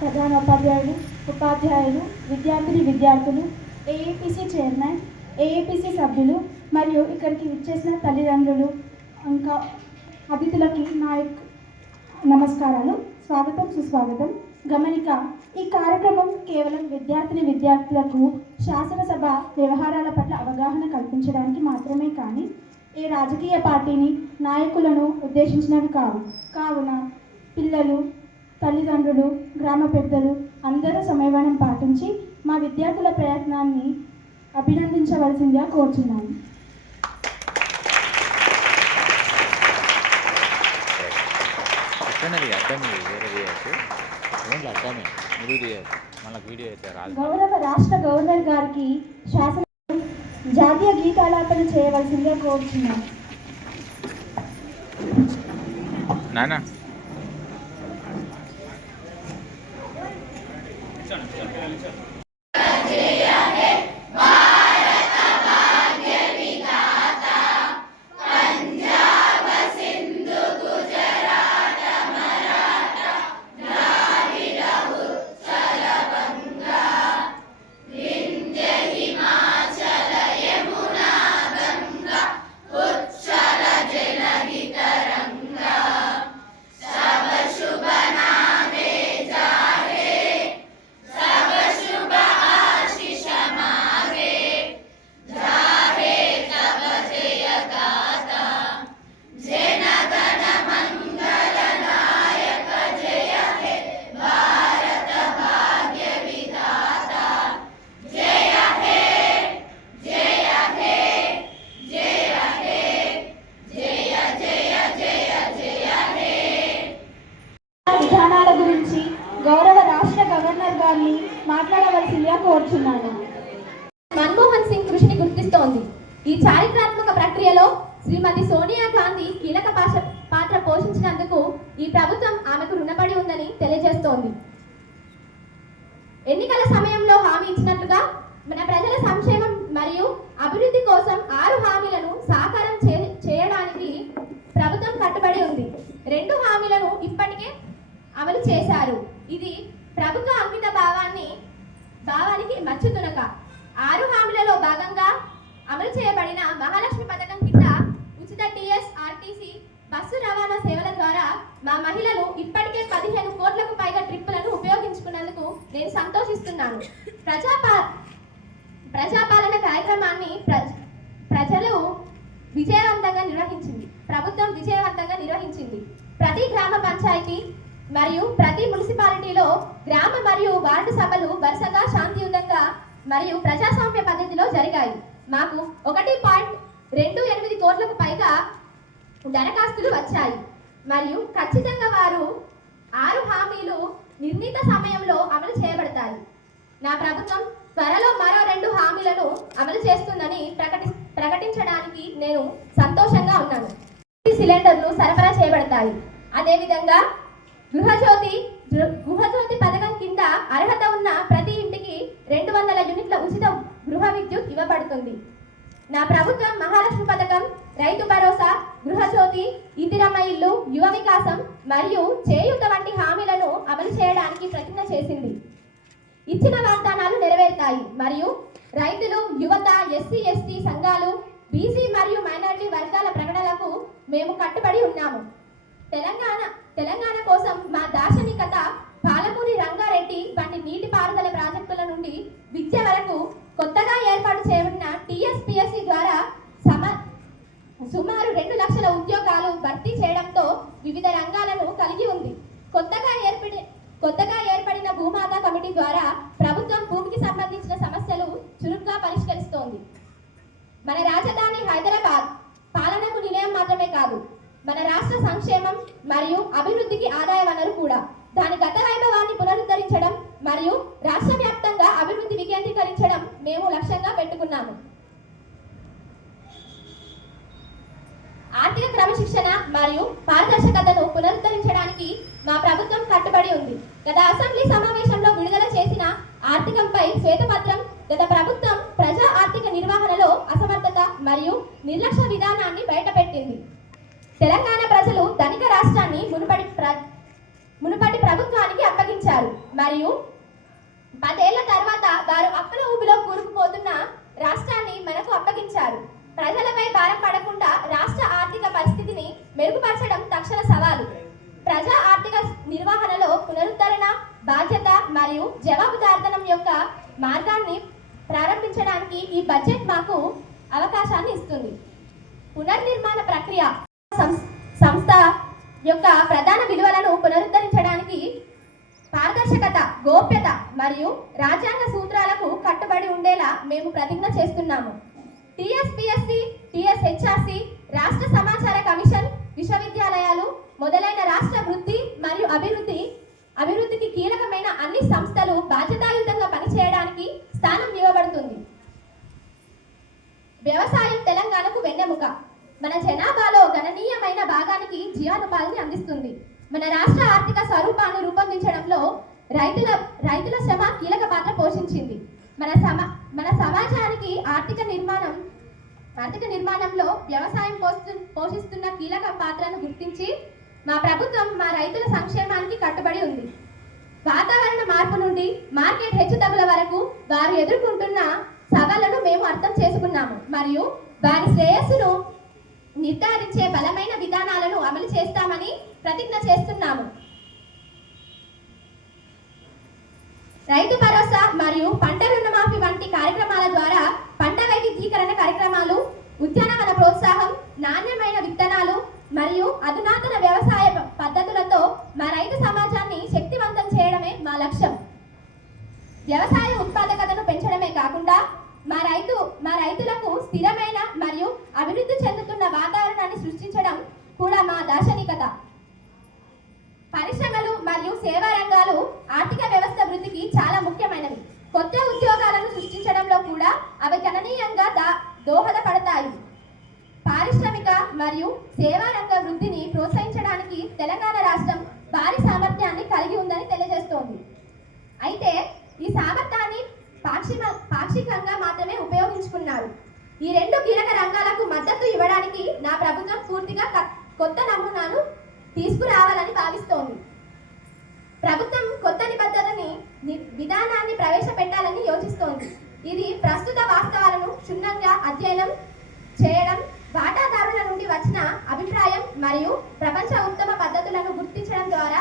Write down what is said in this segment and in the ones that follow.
ప్రధానోపాధ్యాయులు, ఉపాధ్యాయులు, విద్యార్థులు, ఏఏపీసీ చైర్మన్, ఏఏపీసీ సభ్యులు మరియు ఇక్కడికి విచ్చేసిన తల్లిదండ్రులు ఇంకా అతిథులకి నా నమస్కారాలు. స్వాగతం, సుస్వాగతం. గమనిక: ఈ కార్యక్రమం కేవలం విద్యార్థులకు శాసనసభ వ్యవహారాల పట్ల అవగాహన కల్పించడానికి మాత్రమే కానీ ఏ రాజకీయ పార్టీని నాయకులను ఉద్దేశించినవి కావున పిల్లలు, తల్లిదండ్రులు, గ్రామ పెద్దలు అందరూ సమయవనం పాటించి మా విద్యార్థుల ప్రయత్నాన్ని అభినందించవలసిందిగా కోరుచున్నాను. గౌరవ రాష్ట్ర గవర్నర్ గారికి జాతీయ గీతాలాపన చేయవలసిందిగా కోరుచున్నాను. విధానాల గురించి గౌరవ రాష్ట్ర గవర్నర్ గారిని మాట్లాడవలసిందిగా కోరుచున్నాను. మన్మోహన్ సింగ్ కృషిని గుర్తిస్తోంది. ఈ చారిత్రాత్మక ప్రక్రియలో శ్రీమతి సోనియా గాంధీ కీలక పాత్ర పోషించినందుకు ఈ ప్రభుత్వం ఆమెకు రుణపడి ఉందని తెలియజేస్తోంది. ఎన్నికల సమయంలో హామీ ఇచ్చినట్లుగా మన ప్రజల సంక్షేమం మరియు అభివృద్ధి కోసం 6 హామీలను సాకారం చేయడానికి ప్రభుత్వం కట్టుబడి ఉంది. 2 హామీలను ఇప్పటికే అమలు చేశారు. ఇది ప్రభుత్వ అంకిత భావానికి మచ్చుతునక. 6 హామీలలో భాగంగా అమలు చేయబడిన మహాలక్ష్మి పథకం కింద ఉచిత టీఎస్ఆర్టీసీ బస్సు రవాణా సేవల ద్వారా మా మహిళలు ఇప్పటికే 15 కోట్లకు పైగా ట్రిప్పులను ఉపయోగించుకున్నందుకు నేను సంతోషిస్తున్నాను. ప్రజాపాలన కార్యక్రమాన్ని ప్రభుత్వం విజయవంతంగా నిర్వహించింది. ప్రతి గ్రామ పంచాయతీ మరియు ప్రతి మున్సిపాలిటీలో గ్రామ మరియు వార్డు సభలు వరుసగా శాంతియుతంగా మరియు ప్రజాస్వామ్య పద్ధతిలో జరిగాయి. మాకు 1.28 కోట్లకు పైగా దరఖాస్తులు వచ్చాయి మరియు ఖచ్చితంగా వారు 6 హామీలు నిర్ణీత సమయంలో అమలు చేయబడతాయి. నా ప్రభుత్వం త్వరలో మరో 2 హామీలను అమలు చేస్తుందని ప్రకటించడానికి నేను సంతోషంగా ఉన్నాను. సిలిండర్లు సరఫరా చేయబడతాయి. అదేవిధంగా గృహజ్యోతి పథకం కింద అర్హత ఉన్న ప్రతి ఇంటికి 200 యూనిట్ల ఉచిత గృహ విద్యుత్ ఇవ్వబడుతుంది. నా ప్రభుత్వం మహాలక్ష్మి పథకం, రైతు భరోసా, గృహజ్యోతి, ఇందిరమ్మ ఇల్లు, యువ వికాసం మరియు చేయూత వంటి హామీలను అమలు చేయడానికి ప్రతిజ్ఞ చేసింది. ఇచ్చిన వాగ్దానాలు నెరవేరుతాయి మరియు రైతులు, యువత, ఎస్సీ ఎస్టీ సంఘాలు, బీసీ మరియు మైనారిటీ వర్గాల ప్రకటనలకు మేము కట్టుబడి ఉన్నాము. తెలంగాణ కోసం మా దార్శనికత పాలమూరి రంగారెడ్డి వంటి నీటిపారుదల ప్రాజెక్టుల నుండి విద్య వరకు కొత్తగా ఏర్పాటు చేయబడిన టీఎస్పీఎస్సీ ద్వారా సుమారు 2 లక్షల ఉద్యోగాలు భర్తీ చేయడంతో వివిధ రంగాలను కలిగి ఉంది. కొత్తగా ఏర్పడిన భూమాత కమిటీ ద్వారా ప్రభుత్వం భూమికి సంబంధించిన సమస్యలు చురుగ్గా పరిష్కరిస్తోంది. మన రాజధాని హైదరాబాద్ పాలనకు నిలయం మాత్రమే కాదు, మన రాష్ట్ర సంక్షేమం మరియు అభివృద్ధికి ఆదాయ వనరు కూడా. దాని గత వైభవాన్ని పునరుద్ధరించడం మరియు రాష్ట్ర వ్యాప్తంగా అభివృద్ధి వికేంద్రీకరించడం మేము లక్ష్యంగా పెట్టుకున్నాము. ఆర్థిక క్రమశిక్షణ మరియు పారదర్శకతను పునరుద్ధరించడానికి మా ప్రభుత్వం కట్టుబడి ఉంది. గత అసెంబ్లీ సమావేశంలో విడుదల చేసిన ఆర్థికంపై శ్వేతపత్రం గత ప్రభుత్వం ప్రజా ఆర్థిక నిర్వహణలో అసమర్థత మరియు నిర్లక్ష్య విధానాన్ని బయటపెట్టింది. తెలంగాణ ప్రజలు ధనిక రాష్ట్రాన్ని మునుపటి ప్రభుత్వానికి అప్పగించారు. మరియు 10 ఏళ్ల తర్వాత వారు అప్పుల ఊబిలో కూరుకుపోతున్న రాష్ట్రాన్ని మనకు అప్పగించారు. ప్రజలపై భారం పడకుండా రాష్ట్ర ఆర్థిక పరిస్థితిని మెరుగుపరచడం తక్షణ సవాలు. ప్రజా ఆర్థిక నిర్వహణలో పునరుద్ధరణ, బాధ్యత మరియు జవాబుదారితనం యొక్క మార్గాన్ని ప్రారంభించడానికి ఈ బడ్జెట్ మాకు అవకాశాన్ని ఇస్తుంది. పునర్నిర్మాణ ప్రక్రియ సంస్థ యొక్క ప్రధాన విలువలను పునరుద్ధరించడానికి పారదర్శకత, గోప్యత మరియు రాజ్యాంగ సూత్రాలకు కట్టుబడి ఉండేలా మేము ప్రతిజ్ఞ చేస్తున్నాము. టీఎస్పీఎస్సీ, టీఎస్హెచ్ఆర్సీ, రాష్ట్ర సమాచార కమిషన్, విశ్వవిద్యాలయాలు మొదలైన రాష్ట్ర వృద్ధి మరియు అభివృద్ధికి కీలకమైన అన్ని సంస్థలు బాధ్యతాయుతంగా పనిచేయడానికి స్థానం ఇవ్వబడుతుంది. వ్యవసాయం తెలంగాణకు వెన్నెముక. మన జనాభాలో గణనీయమైన భాగానికి జీవనోపాధిని అందిస్తుంది. మన రాష్ట్ర ఆర్థిక స్వరూపాన్ని రూపొందించడంలో రైతుల శ్రమ కీలక పాత్ర పోషించింది. మన సమాజానికి ఆర్థిక నిర్మాణంలో వ్యవసాయం పోషిస్తున్న కీలక పాత్రను గుర్తించి మా ప్రభుత్వం మా రైతుల సంక్షేమానికి కట్టుబడి ఉంది. వాతావరణ మార్పు నుండి మార్కెట్ హెచ్చుతగ్గుల వరకు వారు ఎదుర్కొంటున్న సవాళ్లను మేము అర్థం చేసుకున్నాము మరియు వారి శ్రేయస్సును నిర్ధారించే బలమైన విధానాలను అమలు చేస్తామని ప్రతిజ్ఞ చేస్తున్నాము. రైతు భరోసా మరియు పంట రుణమాఫీ వంటి కార్యక్రమాల ద్వారా పంట వైవిధ్యీకరణ కార్యక్రమాలు, ఉద్యానవన ప్రోత్సాహం, నాణ్యమైన విత్తనాలు మరియు అధునాతన వ్యవసాయ పద్ధతులతో మా రైతు సమాజాన్ని శక్తివంతం చేయడమే మా లక్ష్యం. వ్యవసాయ ఉత్పాదకతను పెంచడమే కాకుండా మా రైతులకు స్థిరమైన మరియు అభివృద్ధి చెందుతున్న వాతావరణాన్ని సృష్టించడం కూడా మా దార్శనికత. పరిశ్రమలు మరియు సేవా రంగాలు ఆర్థిక వ్యవస్థ వృద్ధికి చాలా ముఖ్యమైనవి. కొత్త ఉద్యోగాలను సృష్టించడంలో కూడా అవి గణనీయంగా దోహదపడతాయి. పారిశ్రామిక మరియు సేవా రంగ వృద్ధిని ప్రోత్సహించడానికి తెలంగాణ రాష్ట్రం భారీ సామర్థ్యాన్ని కలిగి ఉందని తెలియజేస్తోంది. అయితే ఈ సామర్థ్యాన్ని పాక్షికంగా మాత్రమే ఉపయోగించుకున్నారు. ఈ రెండు కీలక రంగాలకు మద్దతు ఇవ్వడానికి నా ప్రభుత్వం పూర్తిగా కొత్త నమూనాను తీసుకురావాలని భావిస్తోంది. ప్రభుత్వం కొత్త విధానాన్ని ప్రవేశపెట్టాలని యోచిస్తోంది. ఇది ప్రస్తుత వాస్తవాలను క్షుణ్ణంగా అధ్యయనం చేయడం, వాటాదారుల నుండి వచ్చిన అభిప్రాయం మరియు ప్రపంచ ఉత్తమ పద్ధతులను గుర్తించడం ద్వారా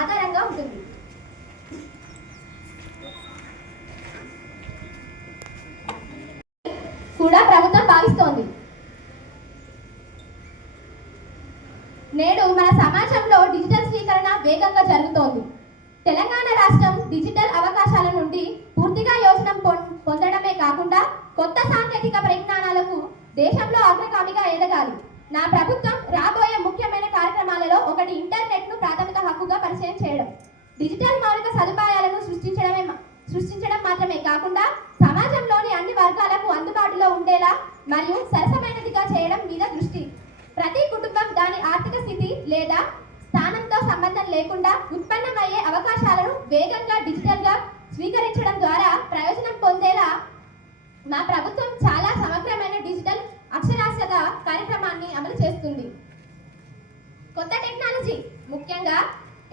ఆధారంగా ఉంటుంది. కూడా ప్రభుత్వం భావిస్తోంది. నేడు మన సమాజంలో డిజిటల్ స్వీకరణ వేగంగా జరుగుతోంది. తెలంగాణ రాష్ట్రం డిజిటల్ అవకాశాల నుండి పూర్తిగా యోజనం పొందడమే కాకుండా కొత్త సాంకేతిక పరిజ్ఞానాలకు దేశంలో అగ్రగామిగా ఎదగాలి. నా ప్రభుత్వం రాబోయే ముఖ్యమైన కార్యక్రమాలలో ఒకటి ఇంటర్నెట్ను ప్రాథమిక హక్కుగా పరిచయం చేయడం, డిజిటల్ మౌలిక సదుపాయాలను సృష్టించడం మాత్రమే కాకుండా సమాజంలోని అన్ని వర్గాలకు అందుబాటులో ఉండేలా మరియు సరసమైనదిగా చేయడం మీద దృష్టి. ప్రతి కుటుంబం దాని ఆర్థిక స్థితి లేదా స్థానంతో సంబంధం లేకుండా ఉత్పన్నమయ్యే అవకాశాలను వేగంగా డిజిటల్గా స్వీకరించడం ద్వారా ప్రయోజనం పొందేలా మా ప్రభుత్వం చాలా సమగ్రమైన డిజిటల్ అక్షరాస్యత కార్యక్రమాన్ని అమలు చేస్తుంది. కొత్త టెక్నాలజీ, ముఖ్యంగా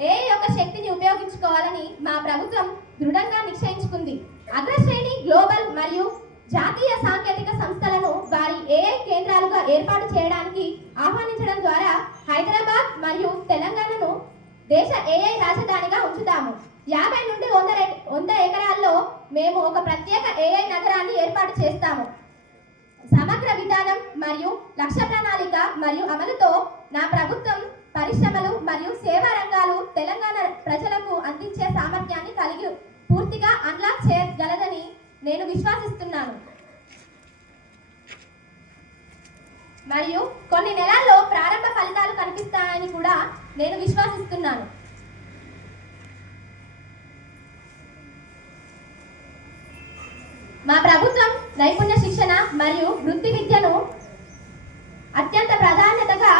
AI యొక్క శక్తిని ఉపయోగించుకోవాలని మా ప్రభుత్వం దృఢంగా నిశ్చయించుకుంది. అగ్రశ్రేణి గ్లోబల్ మరియు జాతీయ సాంకేతిక సంస్థలను వారి AI కేంద్రాలుగా ఏర్పాటు చేయడానికి ఆహ్వానించడం ద్వారా హైదరాబాద్ మరియు తెలంగాణను దేశ AI రాజధానిగా ఉంచుతాము. 50 నుండి 100 ఎకరాల్లో మేము ఒక ప్రత్యేక AI నగరాన్ని ఏర్పాటు చేస్తాము. సమగ్ర విధానం మరియు లక్ష్య ప్రణాళిక మరియు అమలుతో నా ప్రభుత్వం పరిశ్రమలు మరియు సేవా రంగాలు తెలంగాణ ప్రజలకు అందించే సామర్థ్యాన్ని కలిగి పూర్తిగా అన్లాక్ చేయగలదని నేను విశ్వసిస్తున్నాను. మరియు కొన్ని నెలల్లో ప్రారంభ ఫలితాలు కనిపిస్తాయని కూడా నేను విశ్వసిస్తున్నాను. మా ప్రభుత్వం నైపుణ్య శిక్షణ మరియు వృత్తి విద్యను అత్యంత ప్రాధాన్యతగా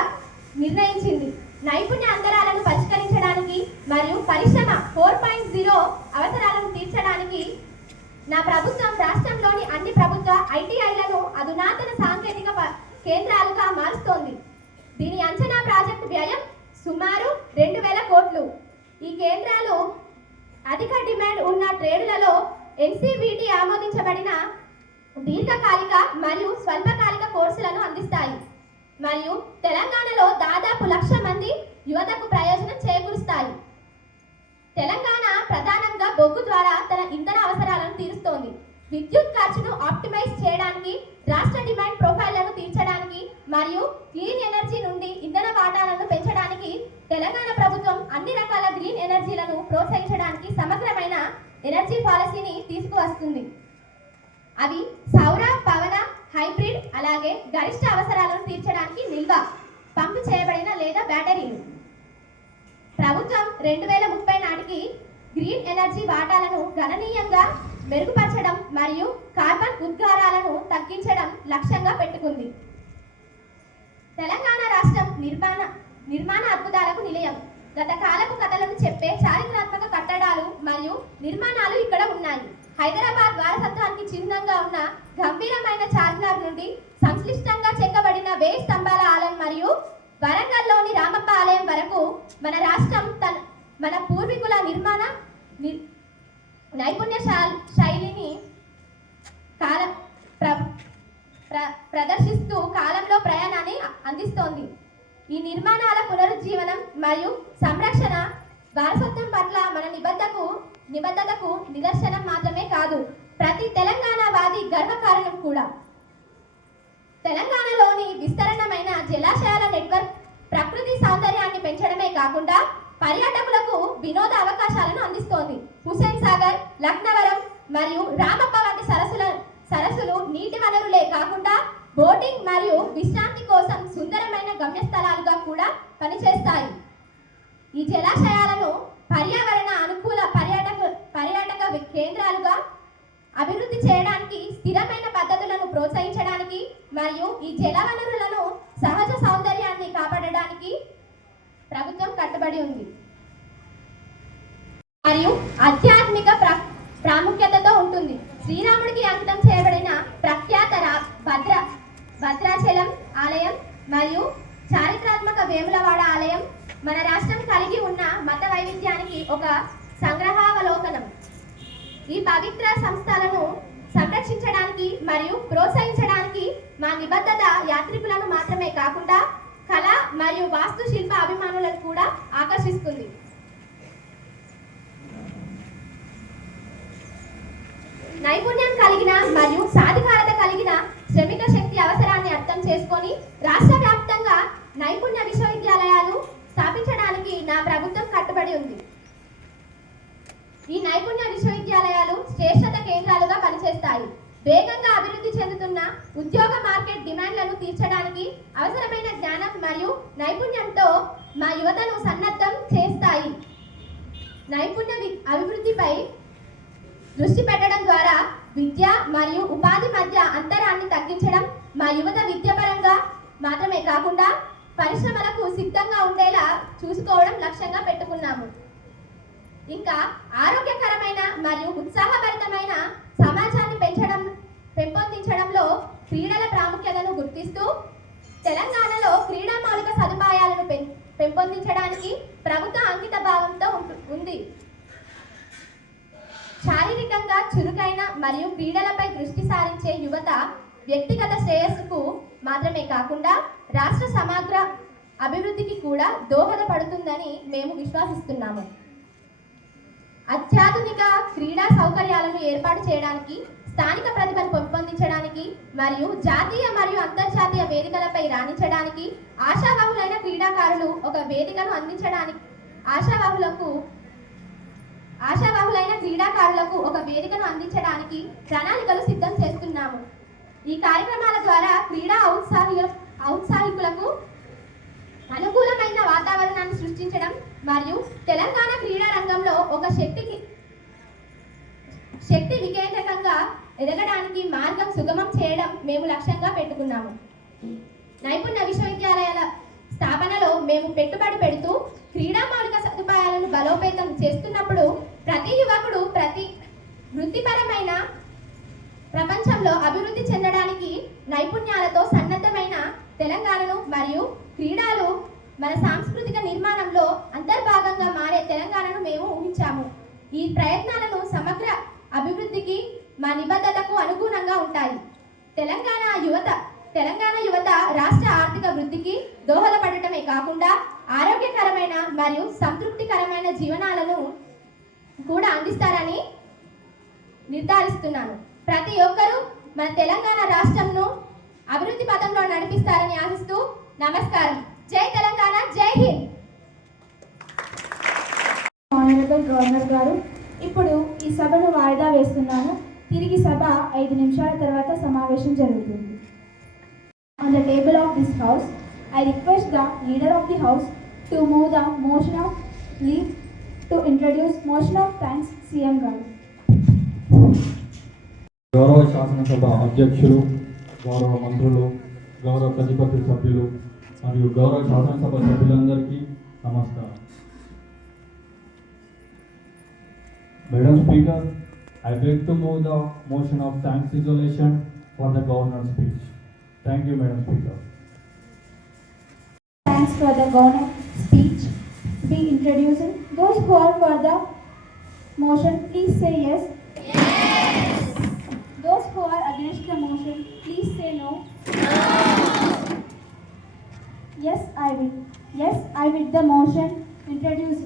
నిర్ణయించింది. నైపుణ్య అంతరాలను పరిష్కరించడానికి మరియు పరిశ్రమ 4.0 అవసరాలను తీర్చడానికి నా ప్రభుత్వం రాష్ట్రంలోని అన్ని ప్రభుత్వ ITIలను అధునాతన సాంకేతిక కేంద్రాలుగా మారుస్తోంది. దీని అంచనా ప్రాజెక్టు వ్యయం సుమారు 2000 కోట్లు. ఈ కేంద్రాలు అధిక డిమాండ్ ఉన్న ట్రేడులలో ఎన్సివిటి ఆమోదించబడిన దీర్ఘకాలిక మరియు స్వల్పకాలిక కోర్సులను అందిస్తాయి మరియు తెలంగాణలో దాదాపు 1,00,000 మంది యువతకు ప్రయోజనం చేకూరుస్తాయి. తెలంగాణ ప్రధానంగా బొగ్గు ద్వారా తన ఇంధన అవసరాలను తీరుస్తోంది. విద్యుత్ ఖర్చును ఆప్టిమైజ్ చేయడానికి, రాష్ట్ర డిమాండ్ ప్రొఫైళ్లను తీర్చడానికి మరియు క్లీన్ ఎనర్జీ నుండి ఇంధన వాటాలను పెంచడానికి తెలంగాణ ప్రభుత్వం అన్ని రకాల గ్రీన్ ఎనర్జీలను ప్రోత్సహించడానికి సమగ్రమైన ఎనర్జీ పాలసీని తీసుకువస్తుంది. అవి సౌర, పవన, హైబ్రిడ్, అలాగే గరిష్ట అవసరాలను తీర్చడానికి నిల్వ, పంపు చేయబడిన లేదా బ్యాటరీలు. ప్రభుత్వం 2030 నాటికి గ్రీన్ ఎనర్జీ వాటాలను గణనీయంగా మెరుగుపరచడం మరియు కార్బన్ ఉద్గారాలను తగ్గించడం లక్ష్యంగా పెట్టుకుంది. తెలంగాణ రాష్ట్రం నిర్మాణ అద్భుతాలకు నిలయం. గత కాలపు కథలను చెప్పే చారిత్రాత్మక కట్టడాలు మరియు నిర్మాణాలు ఇక్కడ ఉన్నాయి. హైదరాబాద్ వారసత్వానికి చిహ్నంగా ఉన్న గంభీరమైన చార్మినార్ నుండి సంక్లిష్టంగా చెక్కబడిన 1000 స్తంభాల ఆలయం మరియు వరంగల్లోని రామప్ప ఆలయం వరకు మన రాష్ట్రం మన పూర్వీకుల నిర్మాణ నైపుణ్య శైలిని ప్రదర్శిస్తూ కాలంలో ప్రయాణాన్ని అందిస్తోంది. ఈ నిర్మాణాల పునరుజ్జీవనం మరియు సంరక్షణ వారసత్వం పట్ల మన నిబద్ధతకు నిదర్శనం మాత్రమే కాదు, ప్రతి తెలంగాణవాది గర్వకారణం కూడా. తెలంగాణలోని విస్తరణమైన జలాశయాల నెట్వర్క్ ప్రకృతి సౌందర్యాన్ని పెంచడమే కాకుండా పర్యాటకులకు వినోద అవకాశాలను అందిస్తోంది. హుస్సేన్ సాగర్, లక్నవరం మరియు రామప్ప వంటి సరస్సులు నీటి వనరులే కాకుండా బోటింగ్ మరియు విశ్రాంతి కోసం సుందరమైన గమ్యస్థలాలుగా కూడా పనిచేస్తాయి. ఈ జలాశయాలను పర్యావరణ అనుకూల పర్యాటక కేంద్రాలుగా అభివృద్ధి చేయడానికి, స్థిరమైన పద్ధతులను ప్రోత్సహించడానికి మరియు ఈ జల వనరులను సహజ సౌందర్యాన్ని కాపాడడానికి ప్రభుత్వం కట్టుబడి ఉంది. మరియు ఆధ్యాత్మిక ప్రాముఖ్యతతో ఉంటుంది. శ్రీరాముడికి అంకితం చేయబడిన ప్రఖ్యాత భద్రాచలం ఆలయం మరియు చారిత్రాత్మక వేములవాడ ఆలయం మన రాష్ట్రం కలిగి ఉన్న మత వైవిధ్యానికి ఒక సంగ్రహావలోకనం. ఈ పవిత్ర సంస్థలను సంరక్షించడానికి మరియు ప్రోత్సహించడానికి మా నిబద్ధత యాత్రికులను మాత్రమే కాకుండా కళ మరియు వాస్తుశిల్ప అభిమానులను కూడా ఆకర్షిస్తుంది. నైపుణ్యం కలిగిన మరియు సాధికారత కలిగిన శ్రమిక శక్తి అవసరాన్ని అర్థం చేసుకొని రాష్ట్ర వ్యాప్తంగా నైపుణ్య విశ్వవిద్యాలయాలు స్థాపించడానికి నా ప్రభుత్వం కట్టుబడి ఉంది. ఈ నైపుణ్య విశ్వవిద్యాలయాలు శ్రేష్ఠత కేంద్రాలుగా పనిచేస్తాయి. వేగంగా అభివృద్ధి చెందుతున్న ఉద్యోగ మార్కెట్ డిమాండ్లను తీర్చడానికి అవసరమైన జ్ఞానం మరియు నైపుణ్యంతో మా యువతను సన్నద్ధం చేస్తాయి. నైపుణ్య అభివృద్ధిపై దృష్టి పెట్టడం ద్వారా విద్య మరియు ఉపాధి మధ్య అంతరాన్ని తగ్గించడం, మా యువత విద్యాపరంగా మాత్రమే కాకుండా పరిశ్రమలకు సిద్ధంగా ఉండేలా చూసుకోవడం లక్ష్యంగా పెట్టుకున్నాము. ఇంకా ఆరోగ్యకరమైన మరియు ఉత్సాహభరితమైన సమాజాన్ని పెంపొందించడంలో క్రీడల ప్రాముఖ్యతను గుర్తిస్తూ తెలంగాణలో క్రీడా మౌలిక సదుపాయాలను పెంపొందించడానికి ప్రభుత్వ అంకిత భావంతో ఉంది. శారీరకంగా చురుకైన మరియు క్రీడలపై దృష్టి సారించే యువత వ్యక్తిగత శ్రేయస్సుకు మాత్రమే కాకుండా రాష్ట్ర సమగ్ర అభివృద్ధికి కూడా దోహదపడుతుందని మేము విశ్వసిస్తున్నాము. అత్యాధునిక క్రీడా సౌకర్యాలను ఏర్పాటు చేయడానికి, స్థానిక ప్రతిభను పెంపొందించడానికి మరియు జాతీయ మరియు అంతర్జాతీయ వేదికలపై రాణించడానికి ఆశావాహులైన క్రీడాకారులు ఒక వేదికను అందించడానికి ప్రణాళికలు సిద్ధం చేస్తున్నాము. ఈ కార్యక్రమాల ద్వారా క్రీడా ఔత్సాహికులకు అనుకూలమైన వాతావరణాన్ని సృష్టించడం మరియు తెలంగాణ క్రీడా రంగంలో ఒక శక్తి వికేంద్రకంగా ఎదగడానికి మార్గం సుగమం చేయడం మేము లక్ష్యంగా పెట్టుకున్నాము. నైపుణ్య విశ్వవిద్యాలయాల స్థాపనలో మేము పెట్టుబడి పెడుతూ క్రీడా మౌలిక సదుపాయాలను బలోపేతం చేస్తున్నప్పుడు ప్రతి యువకుడు ప్రతి వృత్తిపరమైన ప్రపంచంలో అభివృద్ధి చెందడానికి నైపుణ్యాలతో సన్నద్ధమైన తెలంగాణను మరియు క్రీడలు మన సాంస్కృతిక నిర్మాణంలో అంతర్భాగంగా మారే తెలంగాణను ప్రయత్నాలను సమగ్ర అభివృద్ధికి మా నిబద్ధతకు అనుగుణంగా ఉంటాయి. తెలంగాణ యువత రాష్ట్ర ఆర్థిక వృద్ధికి దోహదపడటమే కాకుండా ఆరోగ్యకరమైన మరియు సంతృప్తికరమైన జీవనాలను కూడా అందిస్తారని నిర్ధారిస్తున్నాను. ప్రతి ఒక్కరూ మన తెలంగాణ రాష్ట్రంను అభివృద్ధి పథంలో నడిపిస్తారని ఆశిస్తూ నమస్కారం. జై తెలంగాణ, జై హింద్. ఆనరబుల్ గవర్నర్ గారు, ఇప్పుడు ఈ సభను వాయిదా వేస్తున్నాను. తిరిగి సభ 5 నిమిషాల తర్వాత సమావేశం జరుగుతుంది. On the table of this house, I request the leader of the house to move the motion of leave to introduce motion of thanks CM గారు. గౌరవ శాసనసభ అధ్యక్షులు, గౌరవ మంత్రులు, గౌరవ ప్రతిపక్ష సభ్యులు మరియు గౌరవ శాసనసభ సభ్యులందరికీ నమస్కారం. Madam Speaker, I beg to move the motion of thanks resolution for the governor's speech. Thank you, Madam Speaker. Thanks for the governor speech. Be introducing those who are for the motion, please say yes. Yes. Those who are against the motion, please say no. No. Yes, I will. Yes, I will the motion introduce.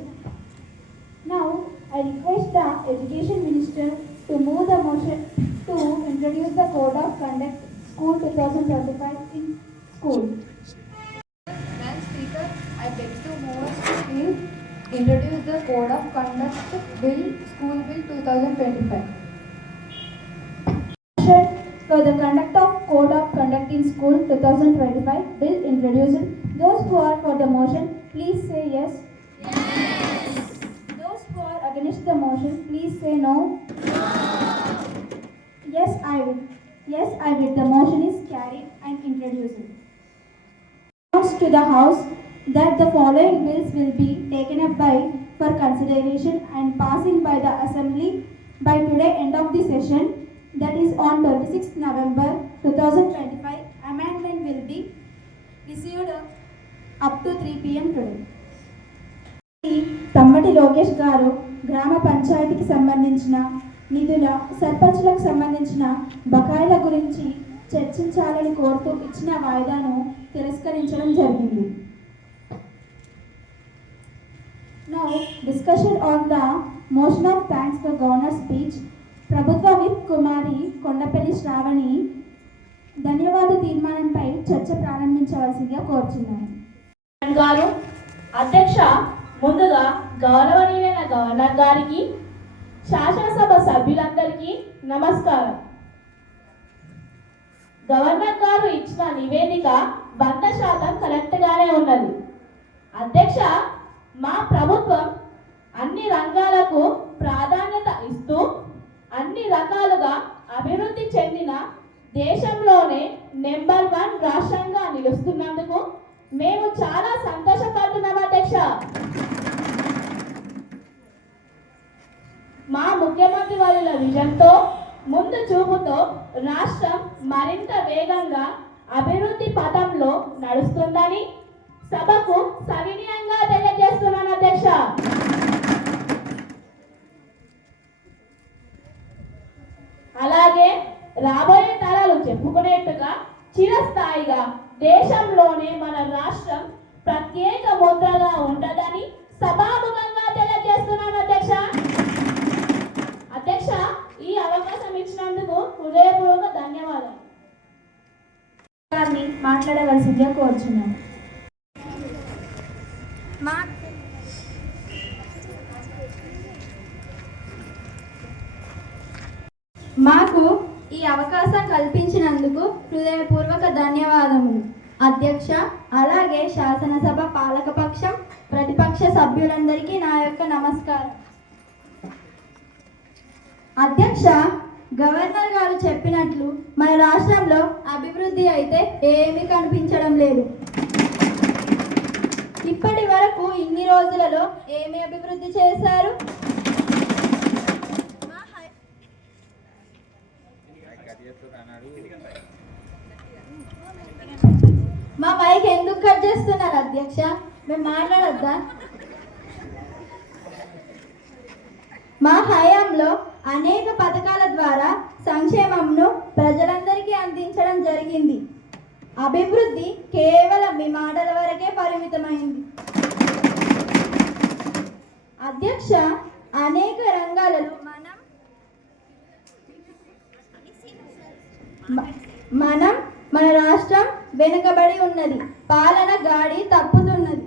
Now, I request the Education Minister to move the motion to introduce the Code of Conduct School 2025 in school. Madam Speaker, I beg to move to introduce the Code of Conduct Bill, School Bill 2025. Motion for the conduct of Code of Conduct in School 2025 bill introduced. Those who are for the motion, please say yes. Yes. Those who are against the motion, please say no. No. Yes, I will. Yes, I will. The motion is carried and introduced. To the House that the following bills will be taken up for consideration and passing by the Assembly by today end of the session, that is on 26th November 2025. Amendment will be received up to 3 p.m. today. తమ్మటి Lokesh గారు గ్రామ పంచాయతీకి సంబంధించిన నిధుల, సర్పంచులకు సంబంధించిన బకాయిల గురించి చర్చించాలని కోరుతూ ఇచ్చిన వాయిదాను తిరస్కరించడం జరిగింది. Now, discussion on the motion of thanks for Governor speech. ప్రభుత్వ విప్ కుమారి కొండపల్లి శ్రావణి ధన్యవాద తీర్మానంపై చర్చ ప్రారంభించవలసిందిగా కోరుచున్నాను. గారు, అధ్యక్ష, ముందుగా గౌరవనీయులైన గవర్నర్ గారికి, శాసనసభ సభ్యులందరికీ నమస్కారం. గవర్నర్ గారు ఇచ్చిన నివేదిక 100% కరెక్ట్గానే ఉన్నది. అధ్యక్ష, మా ప్రభుత్వం అన్ని రంగాలకు ప్రాధాన్యత ఇస్తూ అన్ని రకాలుగా అభివృద్ధి చెందిన దేశంలోనే నెంబర్ 1 రాష్ట్రంగా నిలుస్తున్నందుకు మేము చాలా సంతోషపడుతున్నాం అధ్యక్ష. మా ముఖ్యమంత్రి వారి విజన్తో, ముందు చూపుతో రాష్ట్రం మరింత వేగంగా అభివృద్ధి పథంలో నడుస్తుందని సభకు సవినయంగా తెలియజేస్తున్నాను అధ్యక్ష. అలాగే రాబోయే తరాలు చెప్పుకునేట్టుగా చిరస్థాయిగా దేశంలోనే మన రాష్ట్రం ప్రత్యేక ముద్రగా ఉంటుందని సభాముఖంగా తెలియజేస్తున్నాను అధ్యక్ష. అధ్యక్ష, ఈ అవకాశం ఇచ్చినందుకు హృదయపూర్వక ధన్యవాదాలు. మాట్లాడవలసిందిగా కోరుచున్నాను. మాకు ఈ అవకాశం కల్పించినందుకు హృదయపూర్వక ధన్యవాదములు అధ్యక్ష. అలాగే శాసనసభ పాలకపక్షం, ప్రతిపక్ష సభ్యులందరికీ నా యొక్క నమస్కారం. అధ్యక్ష, గవర్నర్ గారు చెప్పినట్లు మన రాష్ట్రంలో అభివృద్ధి అయితే ఏమీ కనిపించడం లేదు. ఇప్పటి వరకు ఇన్ని రోజులలో ఏమి అభివృద్ధి చేశారు? మా మైక్ ఎందుకు కట్ చేస్తున్నారు అధ్యక్ష? మేము మాట్లాడొద్దా? మా హయాంలో అనేక పథకాల ద్వారా సంక్షేమంను ప్రజలందరికీ అందించడం జరిగింది. అభివృద్ధి కేవలం మీ మాటల వరకే పరిమితమైంది. అధ్యక్ష, అనేక రంగాలలో మన రాష్ట్రం వెనుకబడి ఉన్నది. పాలన గాడి తప్పుతున్నది.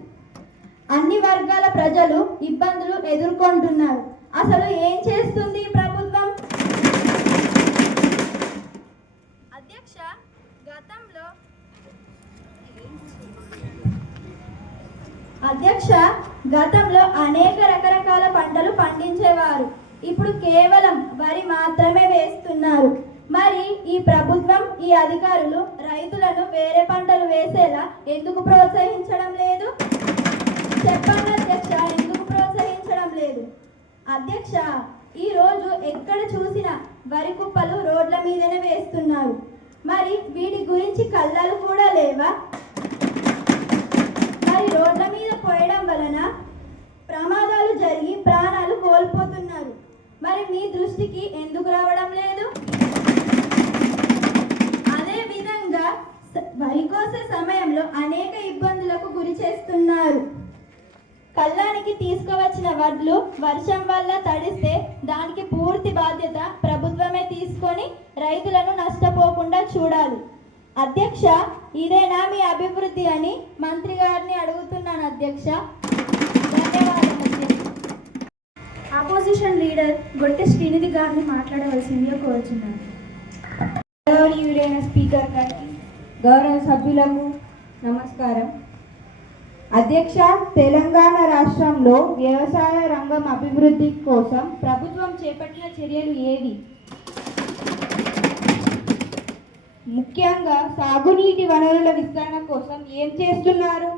అన్ని వర్గాల ప్రజలు ఇబ్బందులు ఎదుర్కొంటున్నారు. అసలు ఏం చేస్తుంది ఈ ప్రభుత్వం? అధ్యక్ష, గతంలో అనేక రకరకాల పంటలు పండించేవారు. ఇప్పుడు కేవలం వరి మాత్రమే వేస్తున్నారు. మరి ఈ ప్రభుత్వం, ఈ అధికారులు రైతులను వేరే పంటలు వేసేలా ఎందుకు ప్రోత్సహించడం లేదు? చెప్పండి అధ్యక్ష, ఎందుకు ప్రోత్సహించడం లేదు? అధ్యక్ష, ఈరోజు ఎక్కడ చూసినా వరి కుప్పలు రోడ్ల మీదనే వేస్తున్నారు. మరి వీటి గురించి కళ్ళాలు కూడా లేవా? మరి రోడ్ల మీద పోయడం వలన ప్రమాదాలు జరిగి ప్రాణాలు కోల్పోతున్నారు. మరి మీ దృష్టికి ఎందుకు రావడం లేదు? అదే విధంగా వరి కోసే సమయంలో అనేక ఇబ్బందులకు గురి చేస్తున్నారు. కళ్ళానికి తీసుకువచ్చిన వడ్లు వర్షం వల్ల తడిస్తే దానికి పూర్తి బాధ్యత ప్రభుత్వమే తీసుకొని రైతులను నష్టపోకుండా చూడాలి. అధ్యక్ష, ఇదేనా మీ అభివృద్ధి అని మంత్రి గారిని అడుగుతున్నాను అధ్యక్ష. ధన్యవాదాలు. ఆపోజిషన్ లీడర్ గొట్టె శ్రీనిధి గారిని మాట్లాడవలసిందిగా కోరుచున్నాను. గౌరవనీయుడైన స్పీకర్ గారికి, గౌరవ సభ్యులకు నమస్కారం. అధ్యక్ష, తెలంగాణ రాష్ట్రంలో వ్యవసాయ రంగం అభివృద్ధి కోసం ప్రభుత్వం చేపట్టిన చర్యలు ఏవి? ముఖ్యంగా సాగునీటి వనరుల విస్తరణ కోసం ఏం చేస్తున్నారు?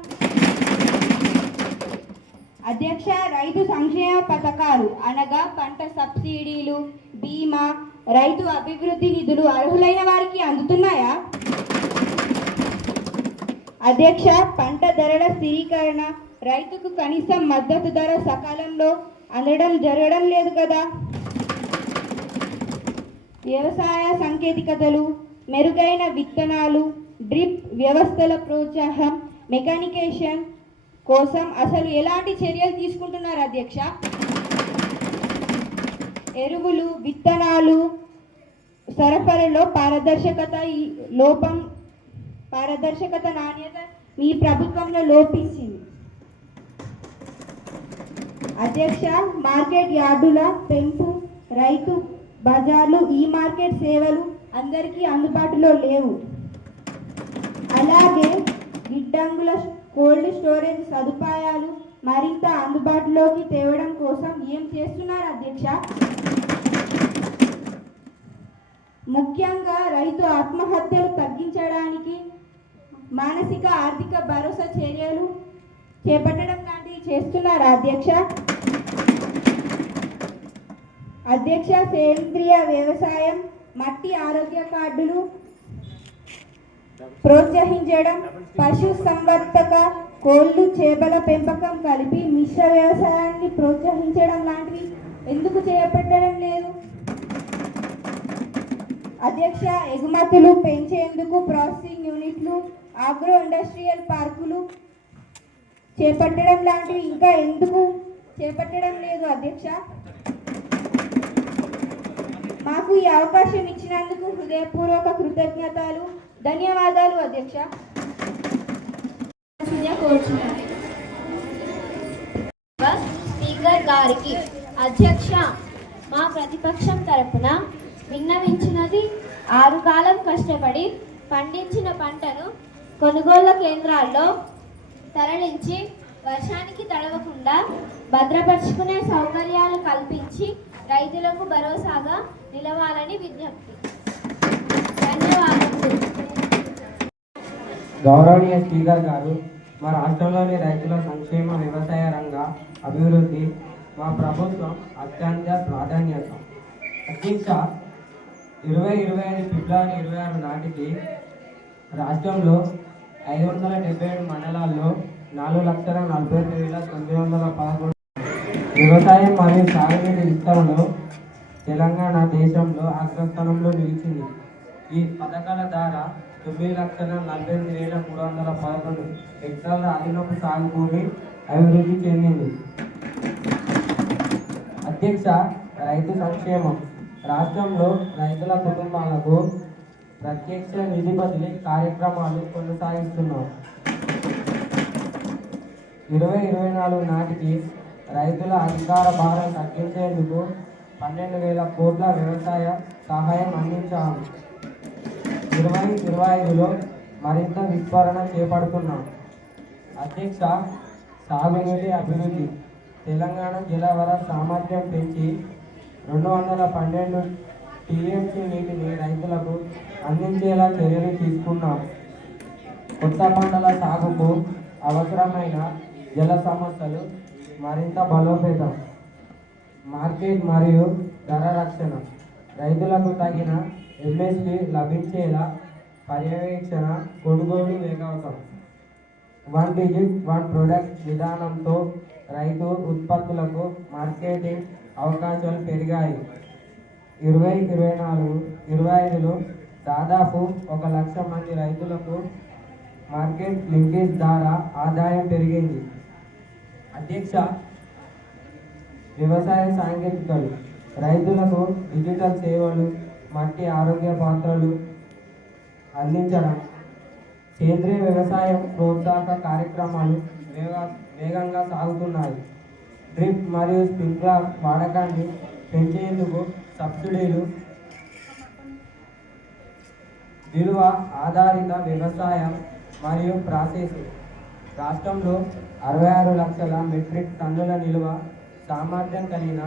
అధ్యక్ష, రైతు సంక్షేమ పథకాలు అనగా పంట సబ్సిడీలు, బీమా, రైతు అభివృద్ధి నిధులు అర్హులైన వారికి అందుతున్నాయా? అధ్యక్ష, పంట ధరల స్థిరీకరణ, రైతుకు కనీస మద్దతు ధర సకాలంలో అందడం జరగడం లేదు కదా? వ్యవసాయ సాంకేతికతలు, మెరుగైన విత్తనాలు, డ్రిప్ వ్యవస్థల ప్రోత్సాహం, మెకానికేషన్ కోసం అసలు ఎలాంటి చర్యలు తీసుకుంటున్నారు అధ్యక్ష? ఎరువులు, విత్తనాలు సరఫరాలో పారదర్శకత నాణ్యత మీ ప్రభుత్వంలో లోపించింది. అధ్యక్ష, మార్కెట్ యార్డుల పెంపు, రైతు బజార్లు, ఈ మార్కెట్ సేవలు అందరికీ అందుబాటులో లేవు. అలాగే గిడ్డంగుల కోల్డ్ స్టోరేజ్ సదుపాయాలు మరింత అందుబాటులోకి తేవడం కోసం ఏం చేస్తున్నారు అధ్యక్ష? ముఖ్యంగా రైతు ఆత్మహత్యలు తగ్గించడానికి మానసిక ఆర్థిక భరోసా చర్యలు చేపట్టడం లాంటివి చేస్తున్నారా అధ్యక్ష? అధ్యక్ష, సేంద్రియ వ్యవసాయం, మట్టి ఆరోగ్య కార్డులు ప్రోత్సహించడం, పశు సంవర్ధక, కోళ్ళు, చేపల పెంపకం కలిపి మిశ్ర వ్యవసాయాన్ని ప్రోత్సహించడం లాంటివి ఎందుకు చేపట్టడం లేదు? అధ్యక్ష, ఎగుమతులు పెంచేందుకు ప్రాసెసింగ్ యూనిట్లు, ఆగ్రో ఇండస్ట్రియల్ పార్కులు చేపట్టడం లాంటివి ఇంకా ఎందుకు చేపట్టడం లేదు అధ్యక్ష? మాకు ఈ అవకాశం ఇచ్చినందుకు హృదయపూర్వక కృతజ్ఞతలు, ధన్యవాదాలు అధ్యక్ష. స్పీకర్ గారికి అధ్యక్ష, మా ప్రతిపక్షం తరపున విన్నవించినది 6 కాలం కష్టపడి పండించిన పంటను కొనుగోళ్ల కేంద్రాల్లో తరలించి వర్షానికి తడవకుండా భద్రపరుచుకునే సౌకర్యాలు కల్పించి రైతులకు భరోసాగా నిలవాలని విజ్ఞప్తి. ధన్యవాదాలు. గౌరవనీయ స్పీకర్ గారు, మా రాష్ట్రంలోని రైతుల సంక్షేమ, వ్యవసాయ రంగ అభివృద్ధి మా ప్రభుత్వం అత్యంత ప్రాధాన్యత. అధ్యక్ష, 2025 ఫిబ్రవరి 26 నాటికి రాష్ట్రంలో 577 మండలాల్లో 4,41,911 వ్యవసాయం మరియు సాగునీటి విస్తరణలో తెలంగాణ దేశంలో అగ్రస్థానంలో నిలిచింది. ఈ పథకాల ద్వారా 9,48,311 హెక్టార్ల అదనపు సాగు భూమి అభివృద్ధి చెందింది. అధ్యక్ష, రైతు సంక్షేమం. రాష్ట్రంలో రైతుల కుటుంబాలకు ప్రత్యక్ష నిధి బదిలీ కార్యక్రమాలు కొనసాగిస్తున్నాం. 2024 నాటికి రైతుల అధికార భారం తగ్గించేందుకు 12,000 కోట్ల వ్యవసాయ సహాయం అందించాము. 2025లో మరింత విస్తరణ చేపడుతున్నాం. అధ్యక్ష, సాగునీటి అభివృద్ధి. తెలంగాణ జలవర సామర్థ్యం పెంచి 212 టీఎంసీ నీటిని రైతులకు అందించేలా చర్యలు తీసుకున్నాం. కొత్త పంటల సాగుకు అవసరమైన జల సమస్యలు మరింత బలోపేతం. మార్కెట్ మరియు ధర రక్షణ. రైతులకు తగిన ఎంఎస్పి లభించేలా పర్యవేక్షణ, కొనుగోలు వేగవంతం. 1 డిజిట్ 1 ప్రొడక్ట్ విధానంతో రైతు ఉత్పత్తులకు మార్కెటింగ్ అవకాశాలు పెరిగాయి. 2024-25లో దాదాపు 1,00,000 మంది రైతులకు మార్కెట్ లింకేజ్ ద్వారా ఆదాయం పెరిగింది. అధ్యక్ష, వ్యవసాయ సాంకేతికలు. రైతులకు డిజిటల్ సేవలు, మట్టి ఆరోగ్య పాత్రలు అందించడం, సేంద్రీయ వ్యవసాయం ప్రోత్సాహక కార్యక్రమాలు వేగంగా సాగుతున్నాయి. డ్రిప్ మరియు స్ప్రింక్లర్ వాడకాన్ని పెంచేందుకు సబ్సిడీలు. విలువ ఆధారిత వ్యవసాయం మరియు ప్రాసెసింగ్. రాష్ట్రంలో 66 లక్షల మెట్రిక్ టన్నుల నిల్వ సామర్థ్యం కలిగిన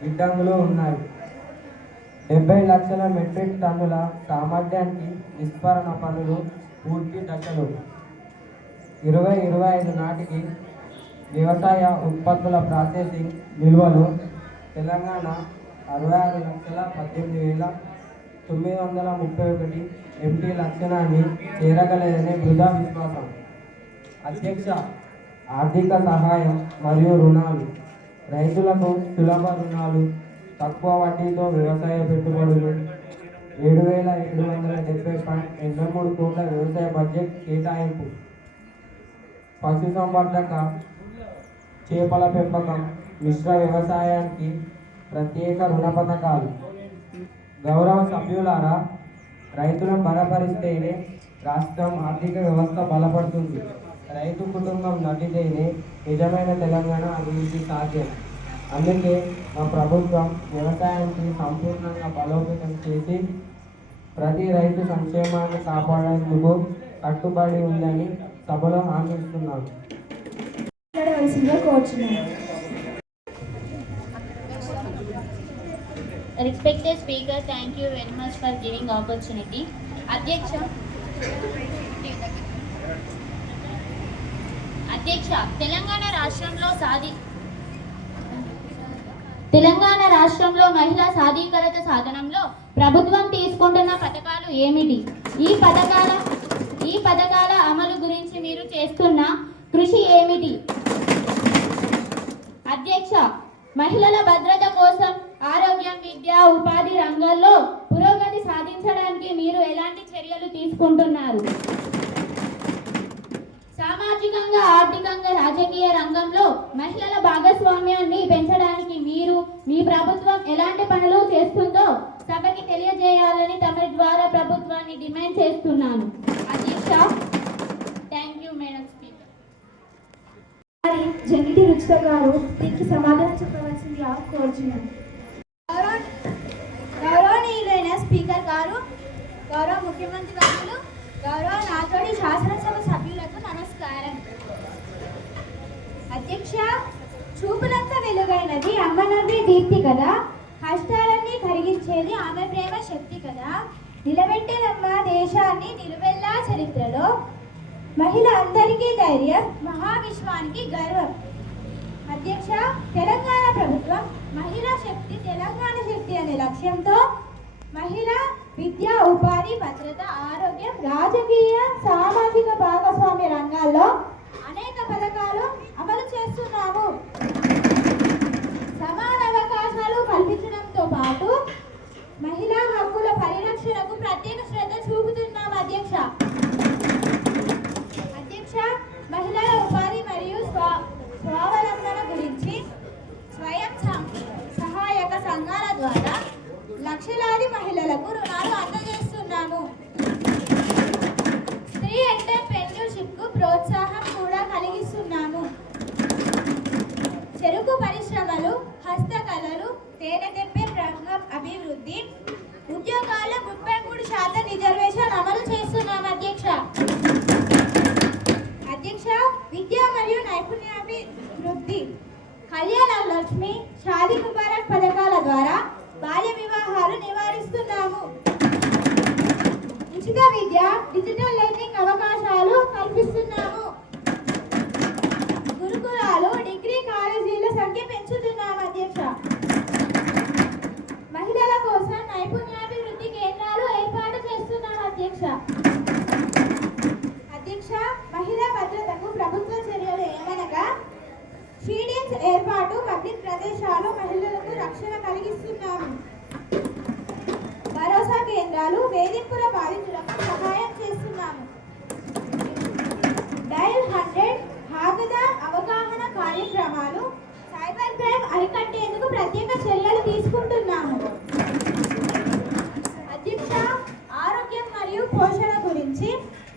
గిడ్డంగులు ఉన్నాయి. 70 లక్షల మెట్రిక్ టన్నుల సామర్థ్యానికి విస్తరణ పనులు పూర్తి దశలో. 2025 నాటికి వ్యవసాయ ఉత్పత్తుల ప్రాసెసింగ్ నిల్వలో తెలంగాణ 66,18,931 ఎంటీ లక్షణాన్ని చేరగలదని దృఢ విశ్వాసం. అధ్యక్ష, ఆర్థిక సహాయం మరియు రుణాలు. రైతులకు సులభ రుణాలు, తక్కువ వడ్డీతో వ్యవసాయ పెట్టుబడులు. 7,770.83 కోట్ల వ్యవసాయ బడ్జెట్ కేటాయింపు. పశుసంవర్ధక, చేపల పెంపకం, మిశ్ర వ్యవసాయానికి ప్రత్యేక రుణ పథకాలు. గౌరవ సభ్యులారా, రైతులను బలపరిస్తేనే రాష్ట్రం ఆర్థిక వ్యవస్థ బలపడుతుంది. రైతు కుటుంబం నటితేనే నిజమైన తెలంగాణ అభివృద్ధి సాధ్యం. అందుకే మా ప్రభుత్వం వ్యవసాయానికి సంపూర్ణంగా బలోపేతం చేసి ప్రతి రైతు సంక్షేమాన్ని కాపాడేందుకు కట్టుబడి ఉందని సభలో హామీ ఇస్తున్నాను. Respected speaker, thank you very much for giving opportunity. అధ్యక్ష, తెలంగాణ రాష్ట్రంలో మహిళా సాధికారత సాధనంలో ప్రభుత్వం తీసుకుంటున్న పథకాలు ఏమిటి? ఈ పథకాల అమలు గురించి మీరు చేస్తున్న కృషి ఏమిటి? అధ్యక్ష, మహిళల భద్రత కోసం ఆరోగ్యం, విద్య, ఉపాధి రంగాల్లో పురోగతి సాధించడానికి మీరు ఎలాంటి చర్యలు తీసుకుంటున్నారు? సామాజికంగా, ఆర్థికంగా, రాజకీయ రంగంలో మహిళల భాగస్వామ్యాన్ని పెంచడానికి మీ ప్రభుత్వం ఎలాంటి పనులు చేస్తుందో సభకి తెలియజేయాలని తమ ద్వారా ప్రభుత్వాన్ని డిమాండ్ చేస్తున్నాను. అధ్యక్ష, thank you madam speaker. Jangiti Ruchitha గారు దీనికి సమాధానం చెప్పవలసిందిగా కోరుచున్నాను. గౌరవనీయులైన స్పీకర్ గారు, గౌరవ ముఖ్యమంత్రి వర్యులు, గౌరవ నాతోటి శాసనసభ సభ్యులకు నమస్కారం. అధ్యక్ష, చూపులంత వెలుగైనది అమ్మనవ్వే దీప్తి కదా, కష్టాలన్నీ కరిగించేది ఆమె ప్రేమ శక్తి కదా, నిలబెట్టేదమ్మ దేశాన్ని నిలువెల్లా చరిత్రలో, మహిళ అందరికీ ధైర్యం, మహావిశ్వానికి గర్వం. అధ్యక్ష, తెలంగాణ ప్రభుత్వం మహిళా శక్తి తెలంగాణ శక్తి అనే లక్ష్యంతో మహిళా విద్య, ఉపాధి, భద్రత, ఆరోగ్యం, రాజకీయ, సామాజిక భాగస్వామ్య రంగాల్లో అనేక పథకాలు అమలు చేస్తున్నాము. కల్పించడంతో పాటు మహిళా హక్కుల పరిరక్షణకు ప్రత్యేక శ్రద్ధ చూపుతున్నాం అధ్యక్ష. మహిళల ఉపాధి మరియు స్వావలంబన గురించి స్వయం సహాయక సంఘాల ద్వారా లక్షలాది మహిళలకు రుణాలు అందజేస్తున్నాము. స్త్రీ ఎంటర్‌ప్రెన్యూర్‌షిప్‌కు ప్రోత్సాహం కూడా కలిగిస్తున్నాము. చెరుకు పరిశ్రమలు, హస్తకళలు, తేనె రంగం అభివృద్ధి, ఉద్యోగాల 33% రిజర్వేషన్ అమలు చేస్తున్నాం అధ్యక్ష. విద్య మరియు నైపుణ్యాభివృద్ధి, కళ్యాణ లక్ష్మి, షాదీ ముబారక్ పథకాల ద్వారా బాల్య వివాహాలు నివారిస్తున్నాము. ఉచిత విద్య, డిజిటల్ లెర్నింగ్ అవకాశాలు కల్పిస్తున్నాము. గురుకులాలు, డిగ్రీ కాలేజీల సంఖ్య పెంచుతున్నాము అధ్యక్ష. మహిళల కోసం నైపుణ్యాభివృద్ధి కేంద్రాలు ఏర్పాటు చేస్తున్నాము అధ్యక్ష. మహిళా భద్రతకు ప్రభుత్వ చర్యలు ఏమనగా ఫీడింగ్స్ ఏర్పాటు, పబ్లిక్ ప్రదేశాలు మహిళలకు రక్షణ కలిగిస్తున్నాము. భరోసా కేంద్రాలు, వేధింపుల బాధితులకు సహాయం చేస్తున్నాము. డయల్ 100 హాకథాన్ అవగాహన కార్యక్రమాలు, సైబర్ క్రైమ్ అరికట్టేందుకు ప్రత్యేక చర్యలు తీసుకుంటున్నాము. అధ్యక్ష, ఆరోగ్యం మరియు పోషణ గురించి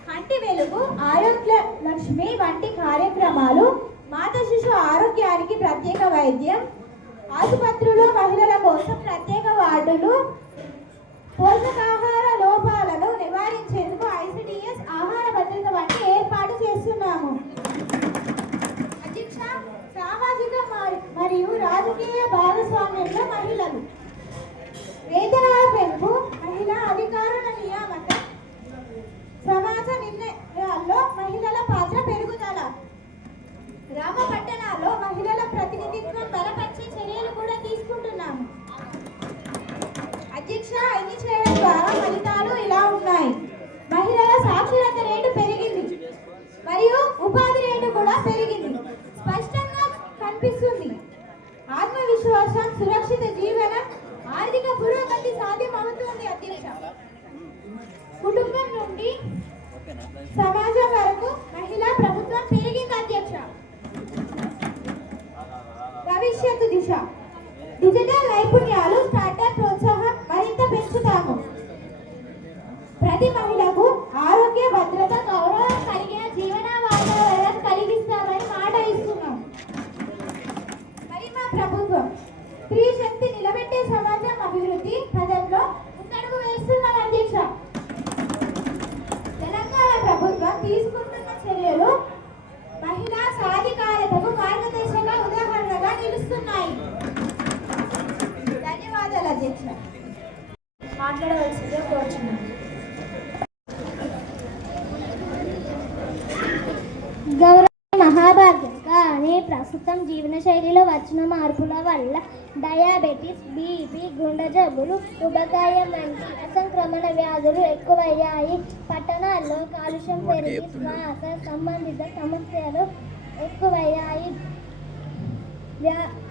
కంటి వెలుగు, ఆరోగ్య లక్ష్మి వంటి కార్యక్రమాలు, మాతా శిశు ఆరోగ్యానికి ప్రత్యేక వైద్యం, ఆసుపత్రులు మహిళల కోసం ప్రత్యేక వార్డులు, పోషకాహార లోపాలను నివారించేందుకు ICDS ఆహార భద్రత వంటి ఏర్పాటు చేస్తున్నాము. అధ్యక్ష, సామాజిక మరియు రాజకీయ భాగస్వామ్యంలో మహిళలు, వేతనాల పెంపు, మహిళా అధికారుల నియామకం, సమాజ నిర్ణయాల్లో మహిళల పాత్ర పెరుగుదల, గ్రామ పట్టణాల్లో మహిళల ప్రతినిధిత్వం బలపరిచే చర్యలు కూడా తీసుకుంటున్నాము. అధ్యక్ష, ఇది చేయడం ద్వారా ఫలితాలు ఇలా ఉన్నాయి. మహిళల సాక్షరత రేటు పెరిగింది మరియు ఉపాధి రేటు కూడా పెరిగింది, స్పష్టంగా కనిపిస్తుంది. ఆత్మవిశ్వాసం, సురక్షిత జీవనం, ఆర్థిక పురోగతి సాధ్యం అవుతుంది. అధ్యక్ష, కుటుంబం నుండి సమాజం వరకు మహిళా ప్రభుత్వం పెరిగింది. అధ్యక్ష, భవిష్యత్తు దిశ, డిజిటల్ నైపుణ్యాలు, స్టార్టప్ ప్రోత్సాహం మరింత పెంచుతాము. ప్రతి మహిళకు ఆరోగ్య భద్రత, గౌరవం కలిగిన జీవన వాతావరణం కలిగిస్తామని మాట ఇస్తున్నాం. మరి మా ప్రభుత్వం స్త్రీ శక్తి నిలబెట్టే సమాజం అభివృద్ధి పదంలో ముందడుగు వేస్తున్నారు. అధ్యక్ష, తెలంగాణ ప్రభుత్వం తీసుకుంటున్న చర్యలు మహిళా సాధికారతకు మార్గదర్శక ఉదాహరణగా నిలుస్తున్నాయి. ధన్యవాదాలు అధ్యక్ష. మాట్లాడవలసిందే కోరుచున్నాను. గౌరవ మహాభారతం కానీ ప్రస్తుతం జీవనశైలిలో వచ్చిన మార్పుల వల్ల డయాబెటీస్, బీపీ, గుండె జబ్బులు, ఉబకాయం వంటి అసంక్రమణ వ్యాధులు ఎక్కువయ్యాయి. పట్టణాల్లో కాలుష్యం పెరిగి శ్వాస సంబంధిత సమస్యలు ఎక్కువయ్యాయి.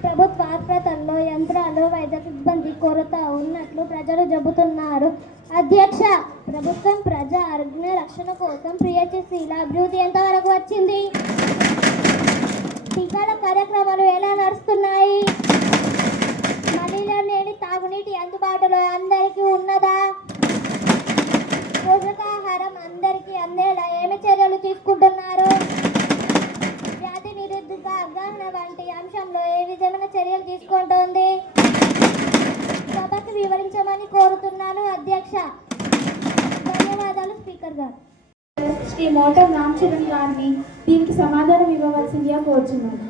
ప్రభుత్వ ఆసుపత్రుల్లో యంత్రాలు, వైద్య సిబ్బంది కొరత ఉన్నట్లు ప్రజలు చెబుతున్నారు. అధ్యక్ష, ప్రభుత్వం ప్రజా ఆరోగ్య రక్షణ కోసం క్రియాశీల అభివృద్ధి ఎంతవరకు వచ్చింది? టీకాల కార్యక్రమాలు ఎలా నడుస్తున్నాయి? మలినలేని తాగునీటి అందుబాటులో అందరికీ ఉన్నదా? పోషకాహారం అందరికీ అందేలా ఏమి చర్యలు తీసుకుంటున్నారు? వ్యాధి నిరోధక అవగాహన వంటి అంశంలో ఏ విధమైన చర్యలు తీసుకుంటోంది? సభకు వివరించమని కోరుతున్నాను. అధ్యక్ష, ధన్యవాదాలు. స్పీకర్ గారు, శ్రీ మోటర్ రామచరణ్ గారిని దీనికి సమాధానం ఇవ్వవలసిందిగా కోరుచున్నాను.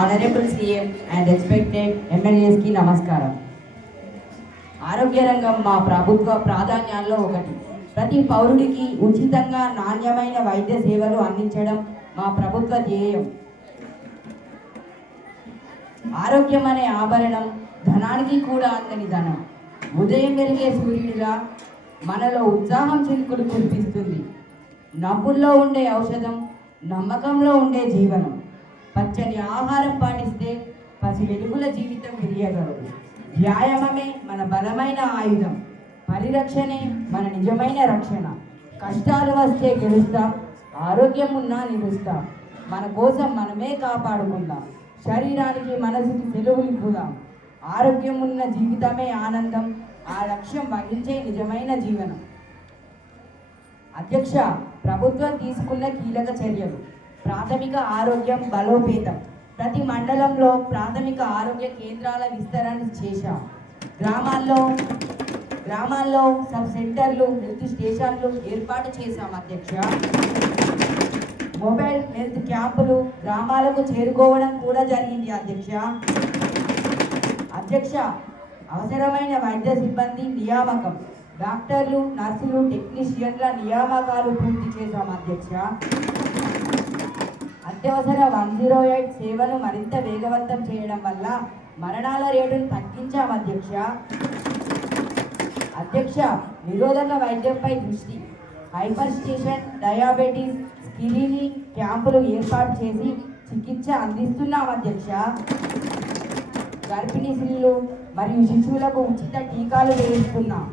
ఆనరబుల్ సీఎం అండ్ రెస్పెక్టెడ్ ఎమ్మెల్యేస్కి నమస్కారం. ఆరోగ్య రంగం మా ప్రభుత్వ ప్రాధాన్యాల్లో ఒకటి. ప్రతి పౌరుడికి ఉచితంగా నాణ్యమైన వైద్య సేవలు అందించడం మా ప్రభుత్వ ధ్యేయం. ఆరోగ్యం అనే ఆభరణం ధనానికి కూడా అందని ధనం. ఉదయం వెలిగే సూర్యుడిగా మనలో ఉత్సాహం చిలుకులు కురిపిస్తుంది. నవ్వుల్లో ఉండే ఔషధం, నమ్మకంలో ఉండే జీవనం. పచ్చని ఆహారం పాటిస్తే పసి వెలుగుల జీవితం విరియగలదు. వ్యాయామమే మన బలమైన ఆయుధం, పరిరక్షణే మన నిజమైన రక్షణ. కష్టాలు వస్తే గెలుస్తాం, ఆరోగ్యం ఉన్నా నిలుస్తాం. మన కోసం మనమే కాపాడుకుందాం, శరీరానికి మనసుకి సెలవులు ఇవ్వుదాం. ఆరోగ్యం ఉన్న జీవితమే ఆనందం, ఆ లక్ష్యం వహించే నిజమైన జీవనం. అధ్యక్ష, ప్రభుత్వం తీసుకున్న కీలక చర్యలు. ప్రాథమిక ఆరోగ్యం బలోపేతం. ప్రతి మండలంలో ప్రాథమిక ఆరోగ్య కేంద్రాల విస్తరణ చేశాం. గ్రామాల్లో సబ్ సెంటర్లు, హెల్త్ స్టేషన్లు ఏర్పాటు చేశాం. అధ్యక్ష, మొబైల్ హెల్త్ క్యాంపులు గ్రామాలకు చేరుకోవడం కూడా జరిగింది. అధ్యక్ష, అవసరమైన వైద్య సిబ్బంది నియామకం. డాక్టర్లు, నర్సులు, టెక్నీషియన్ల నియామకాలు పూర్తి చేశాం. అత్యవసర 108 సేవను మరింత వేగవంతం చేయడం వల్ల మరణాల రేటును తగ్గించాం. అధ్యక్ష, నిరోధక వైద్యంపై దృష్టి. హైపర్ స్టేషన్, డయాబెటీస్ స్క్రీనింగ్ క్యాంపులు ఏర్పాటు చేసి చికిత్స అందిస్తున్నాం. గర్భిణీ స్త్రీలు మరియు శిశువులకు ఉచిత టీకాలు వేయిస్తున్నాం.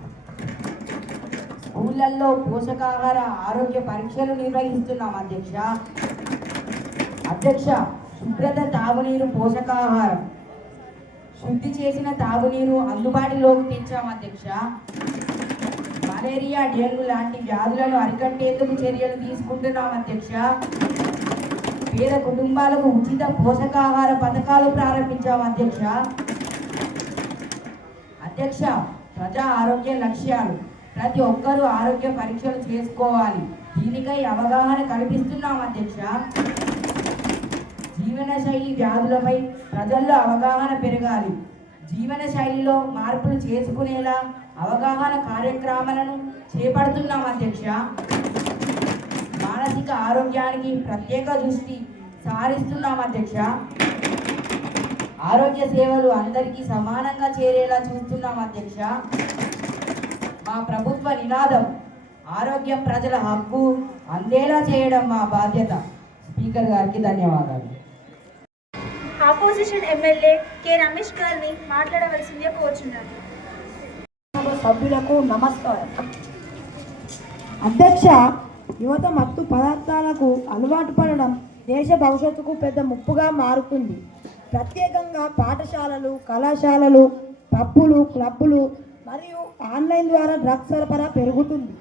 స్కూళ్ళల్లో పోషకాహార ఆరోగ్య పరీక్షలు నిర్వహిస్తున్నాం. అధ్యక్ష, శుభ్రత, తాగునీరు, పోషకాహారం. శుద్ధి చేసిన తాగునీరు అందుబాటులోకి తెచ్చాం. మలేరియా, డెంగ్యూ లాంటి వ్యాధులను అరికట్టేందుకు చర్యలు తీసుకుంటున్నాం. పేద కుటుంబాలకు ఉచిత పోషకాహార పథకాలు ప్రారంభించాం. అధ్యక్ష, ప్రజా ఆరోగ్య లక్ష్యాలు. ప్రతి ఒక్కరూ ఆరోగ్య పరీక్షలు చేసుకోవాలి. దీనికై అవగాహన కల్పిస్తున్నాం. జీవనశైలి వ్యాధులపై ప్రజల్లో అవగాహన పెరగాలి. జీవనశైలిలో మార్పులు చేసుకునేలా అవగాహన కార్యక్రమాలను చేపడుతున్నాం. మానసిక ఆరోగ్యానికి ప్రత్యేక దృష్టి సారిస్తున్నాం. ఆరోగ్య సేవలు అందరికీ సమానంగా చేరేలా చూస్తున్నాం. మా ప్రభుత్వ నినాదం ఆరోగ్యం ప్రజల హక్కు, అందేలా చేయడం మా బాధ్యత. స్పీకర్ గారికి ధన్యవాదాలు. ఆపోజిషన్ ఎమ్మెల్యే కె రమేష్ గారిని మాట్లాడవలసిందిగా కోరుచున్నాను. సభ్యులకు నమస్కారం. అధ్యక్ష, యువత మత్తు పదార్థాలకు అలవాటు పడడం దేశ భవిష్యత్తుకు పెద్ద ముప్పుగా మారుతుంది. ప్రత్యేకంగా పాఠశాలలు, కళాశాలలు, పబ్బులు, క్లబ్బులు మరియు ఆన్లైన్ ద్వారా డ్రగ్స్ సరఫరా పెరుగుతుంది.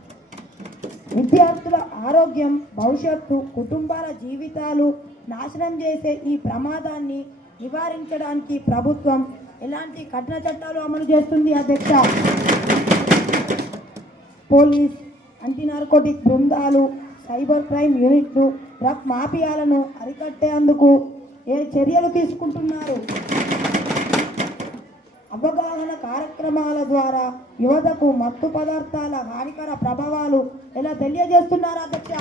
విద్యార్థుల ఆరోగ్యం, భవిష్యత్తు, కుటుంబాల జీవితాలు నాశనం చేసే ఈ ప్రమాదాన్ని నివారించడానికి ప్రభుత్వం ఎలాంటి కఠిన చట్టాలు అమలు చేస్తుంది? అధ్యక్ష, పోలీస్, యాంటీ నార్కోటిక్ బృందాలు, సైబర్ క్రైమ్ యూనిట్లు డ్రగ్ మాఫియాలను అరికట్టేందుకు ఏ చర్యలు తీసుకుంటున్నారు? అవగాహన కార్యక్రమాల ద్వారా యువతకు మత్తు పదార్థాల హానికర ప్రభావాలు ఎలా తెలియజేస్తున్నారు? అధ్యక్ష,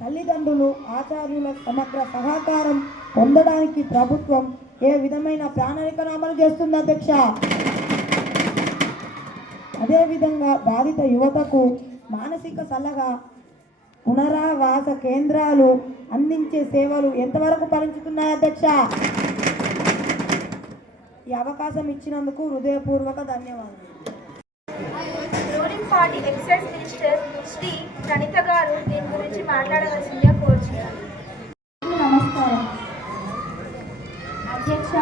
తల్లిదండ్రులు, ఆచార్యుల సమగ్ర సహకారం పొందడానికి ప్రభుత్వం ఏ విధమైన ప్రణాళికను అమలు చేస్తుంది? అధ్యక్ష, అదేవిధంగా బాధిత యువతకు మానసిక సలహా, పునరావాస కేంద్రాలు అందించే సేవలు ఎంతవరకు ఫలించుతున్నాయి? అధ్యక్ష, ఈ అవకాశం ఇచ్చినందుకు హృదయపూర్వక ధన్యవాదాలు. Ruling party excise minister Shri Praneetha గారు దీని గురించి మాట్లాడవలసిందిగా కోరుచున్నారు. నమస్కారం. అధ్యక్ష,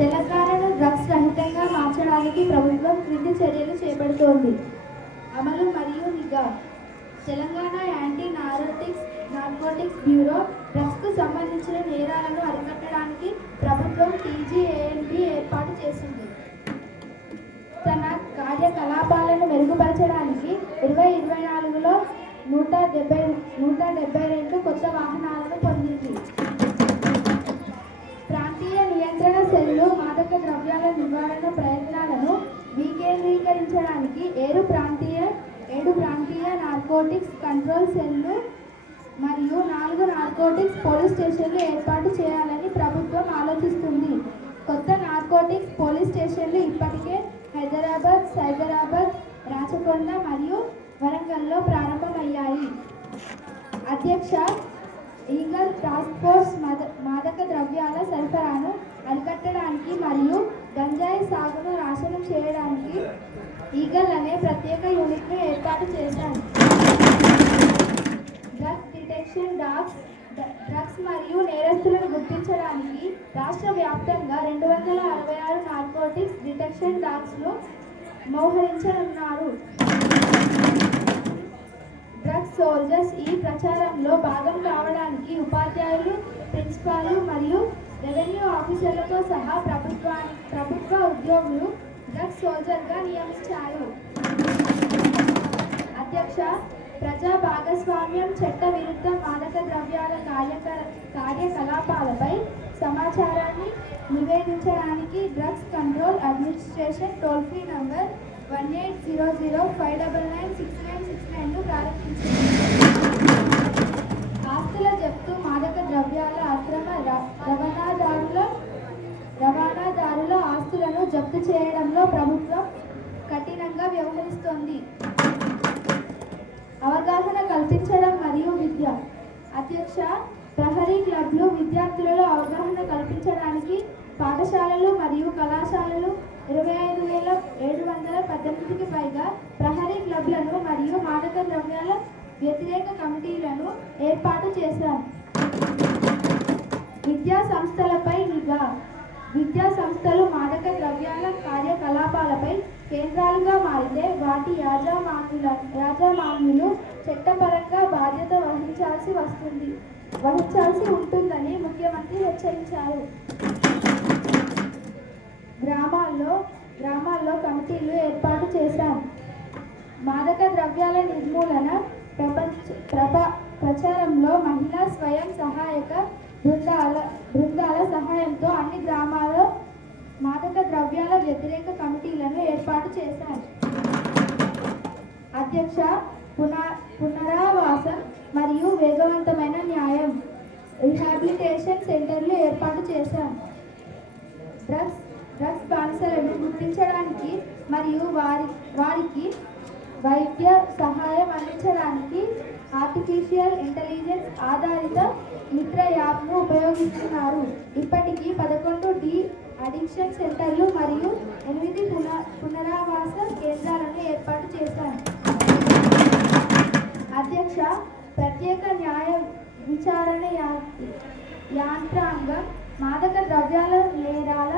తెలంగాణను డ్రగ్స్ రహితంగా మార్చడానికి ప్రభుత్వం క్రింది చర్యలు చేపడుతోంది. అమలు మరియు నిఘా. తెలంగాణ యాంటీ నార్కోటిక్స్ బ్యూరో డ్రగ్స్కు సంబంధించిన నేరాలను అరికట్టడానికి ప్రభుత్వం TGANB ఏర్పాటు చేసింది. తన కార్యకలాపాలను మెరుగుపరచడానికి 2024లో 172 కొత్త వాహనాలను పొందింది. ప్రాంతీయ నియంత్రణ సెల్లు మాదక ద్రవ్యాల నివారణ ప్రయత్నాలను వికేంద్రీకరించడానికి 7 ప్రాంతీయ నార్కోటిక్స్ కంట్రోల్ సెల్లు మరియు 4 నార్కోటిక్స్ పోలీస్ స్టేషన్లు ఏర్పాటు చేయాలని ప్రభుత్వం ఆలోచిస్తుంది. కొత్త నార్కోటిక్స్ పోలీస్ స్టేషన్లు ఇప్పటికే హైదరాబాద్, సైబరాబాద్, రాచకొండ మరియు వరంగల్లో ప్రారంభమయ్యాయి. అధ్యక్ష, ఈగల్ టాస్క్ ఫోర్స్ మాదక ద్రవ్యాల సరఫరాను అరికట్టడానికి మరియు గంజాయి సాగును నాశనం చేయడానికి ఈగల్ అనే ప్రత్యేక యూనిట్ను ఏర్పాటు చేశారు. డ్రగ్స్ డిటెక్షన్ డ్రగ్స్ మరియు నేరస్తులను గుర్తించడానికి రాష్ట్ర వ్యాప్తంగా 266 నార్కోటిక్స్ డిటెక్షన్ డాగ్స్ను మోహరించనున్నారు. డ్రగ్స్ సోల్జర్స్ ఈ ప్రచారంలో భాగం కావడానికి ఉపాధ్యాయులు, ప్రిన్సిపాల్లు మరియు రెవెన్యూ ఆఫీసర్లతో సహా ప్రభుత్వ ఉద్యోగులు డ్రగ్స్ సోల్జర్గా నియమించారు. అధ్యక్ష, ప్రజా భాగస్వామ్యం, చట్ట విరుద్ధ మాదక ద్రవ్యాల కార్యకలాపాలపై సమాచారాన్ని నివేదించడానికి drugs control administration toll free number 1800-599-6969ను ప్రారంభించింది. ఆస్తుల జప్తు, మాదక ద్రవ్యాల అక్రమ రవాణాదారుల ఆస్తులను జప్తు చేయడంలో ప్రభుత్వం కఠినంగా వ్యవహరిస్తోంది. అవగాహన కల్పించడం మరియు విద్య. అధ్యక్ష, ప్రహరీ క్లబ్లు విద్యార్థులలో అవగాహన కల్పించడానికి పాఠశాలలు మరియు కళాశాలలు 25,718కి పైగా ప్రహరీ క్లబ్లను మరియు మాదక ద్రవ్యాల వ్యతిరేక కమిటీలను ఏర్పాటు చేశారు. విద్యా సంస్థలపై నిఘా. విద్యా సంస్థలు మాదక ద్రవ్యాల కార్యకలాపాలపై కేంద్రాలుగా మారితే వాటి యాజమాన్యులు చట్టపరంగా బాధ్యత వహించాల్సి ఉంటుందని ముఖ్యమంత్రి హెచ్చరించారు. గ్రామాల్లో కమిటీలు ఏర్పాటు చేశారు. మాదక ద్రవ్యాల నిర్మూలన ప్రచారంలో మహిళా స్వయం సహాయక బృందాల సహాయంతో అన్ని గ్రామాల్లో మాదక ద్రవ్యాల వ్యతిరేక కమిటీలను ఏర్పాటు చేశారు. అధ్యక్ష, పునరావాసం మరియు వేగవంతమైన న్యాయం రీహాబిలిటేషన్ సెంటర్లు ఏర్పాటు చేశారు. డ్రగ్స్ బానిసలను గుర్తించడానికి మరియు వారికి వైద్య సహాయం అందించడానికి ఆర్టిఫిషియల్ ఇంటెలిజెన్స్ ఆధారిత మిత్ర యాప్ను ఉపయోగిస్తున్నారు. ఇప్పటికీ 11 అడిక్షన్ సెంటర్లు మరియు 8 పునరావాస కేంద్రాలను ఏర్పాటు చేశారు. అధ్యక్ష, ప్రత్యేక న్యాయ విచారణ యంత్రాంగం మాదక ద్రవ్యాల నేరాల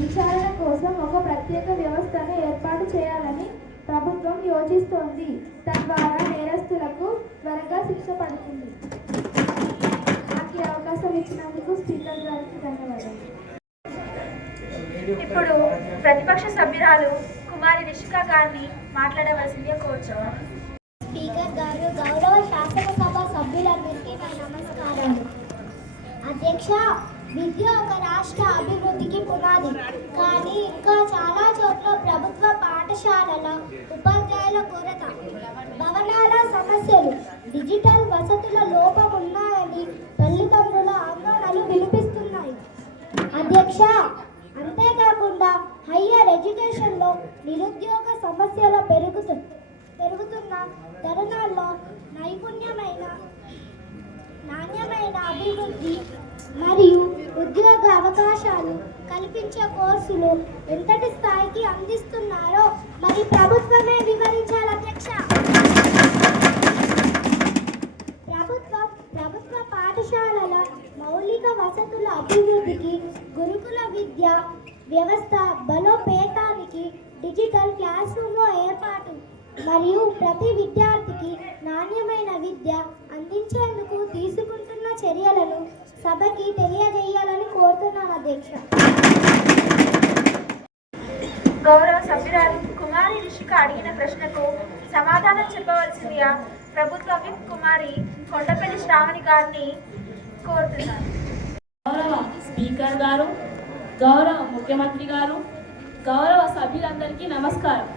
విచారణ కోసం ఒక ప్రత్యేక వ్యవస్థను ఏర్పాటు చేయాలని ప్రభుత్వం యోచిస్తోంది. తద్వారా నేరస్తులకు త్వరగా శిక్ష పడుతుంది. నాకు ఈ అవకాశం ఇచ్చినందుకు స్పీకర్ గారికి ధన్యవాదాలు. ఇప్పుడు ప్రతిపక్ష సభ్యురాలు కుమారి రిషిక గారిని మాట్లాడవలసిందిగా కోరుచున్నాను. స్పీకర్ గారు, గౌరవ శాసనసభ సభ్యులందరికీ నా నమస్కారాలు. అధ్యక్ష, విద్య ఒక రాష్ట్ర అభివృద్ధికి పునాది. కానీ ఇంకా చాలా చోట్ల ప్రభుత్వ పాఠశాలల ఉపాధ్యాయుల కొరత, భవనాల సమస్యలు, డిజిటల్ వసతుల లోపం ఉన్నాయని తల్లిదండ్రుల ఆందోళనలు వినిపిస్తున్నాయి. అధ్యక్ష, అంతేకాకుండా హయ్యర్ ఎడ్యుకేషన్లో నిరుద్యోగ సమస్యలు పెరుగుతున్న తరుణాల్లో నాణ్యమైన అభివృద్ధి మరియు ఉద్యోగ అవకాశాలు కల్పించే కోర్సులు ఎంతటి స్థాయికి అందిస్తున్నారో మరి ప్రభుత్వమే వివరించాలి. అధ్యక్ష, ప్రభుత్వ పాఠశాలల మౌలిక వసతుల అభివృద్ధికి, గురుకుల విద్య వ్యవస్థ బలోపేతానికి, డిజిటల్ క్లాస్ రూమ్ల ఏర్పాటు మరియు ప్రతి విద్యార్థికి నాణ్యమైన విద్య అందించేందుకు తీసుకుంటున్న చర్యలను సభకి తెలియజేయాలని కోరుతున్నాను. అధ్యక్ష, గౌరవ సభ్యురాలు కుమారి రిషిక అడిగిన ప్రశ్నకు సమాధానం చెప్పవలసిందిగా ప్రభుత్వ విప్ కుమారి కొండపల్లి శ్రావణి గారిని కోరుతున్నాను. గౌరవ స్పీకర్ గారు, గౌరవ ముఖ్యమంత్రి గారు, గౌరవ సభ్యులందరికీ నమస్కారం.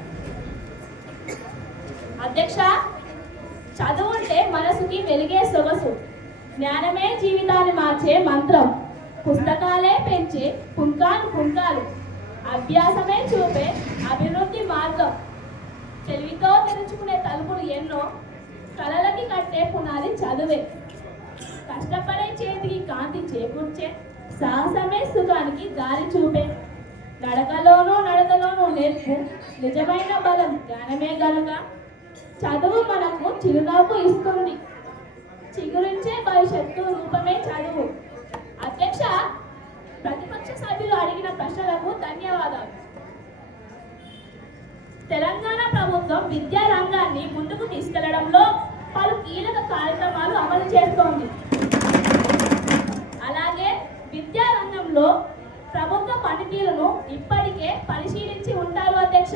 అధ్యక్ష, చదువు అంటే మనసుకి వెలిగే సొగసు, జ్ఞానమే జీవితాన్ని మార్చే మంత్రం, పుస్తకాలే పెంచే పుంకాలు, అభ్యాసమే చూపే అభివృద్ధి మార్గం, తెలివితో తెరుచుకునే తలుపులు ఎన్నో, కలలకి కట్టే పునాది చదువే. కష్టపడే చేతికి కాంతి చేకూర్చే, సాహసమే సుఖానికి దారి చూపే. నడకలోనూ నేర్పు, నిజమైన బలం జ్ఞానమే గనుక చదువు మనకు చిరునవ్వు ఇస్తుంది. చిగురించే భవిష్యత్తు రూపమే చదువు. అధ్యక్ష, ప్రతిపక్ష సభ్యులు అడిగిన ప్రశ్నలకు ధన్యవాదాలు. తెలంగాణ ప్రభుత్వం విద్యా రంగాన్ని ముందుకు తీసుకెళ్లడంలో పలు కీలక కార్యక్రమాలు అమలు చేస్తోంది. అలాగే విద్యా రంగంలో ప్రభుత్వ పనితీరును ఇప్పటికే పరిశీలించి ఉంటారు అధ్యక్ష.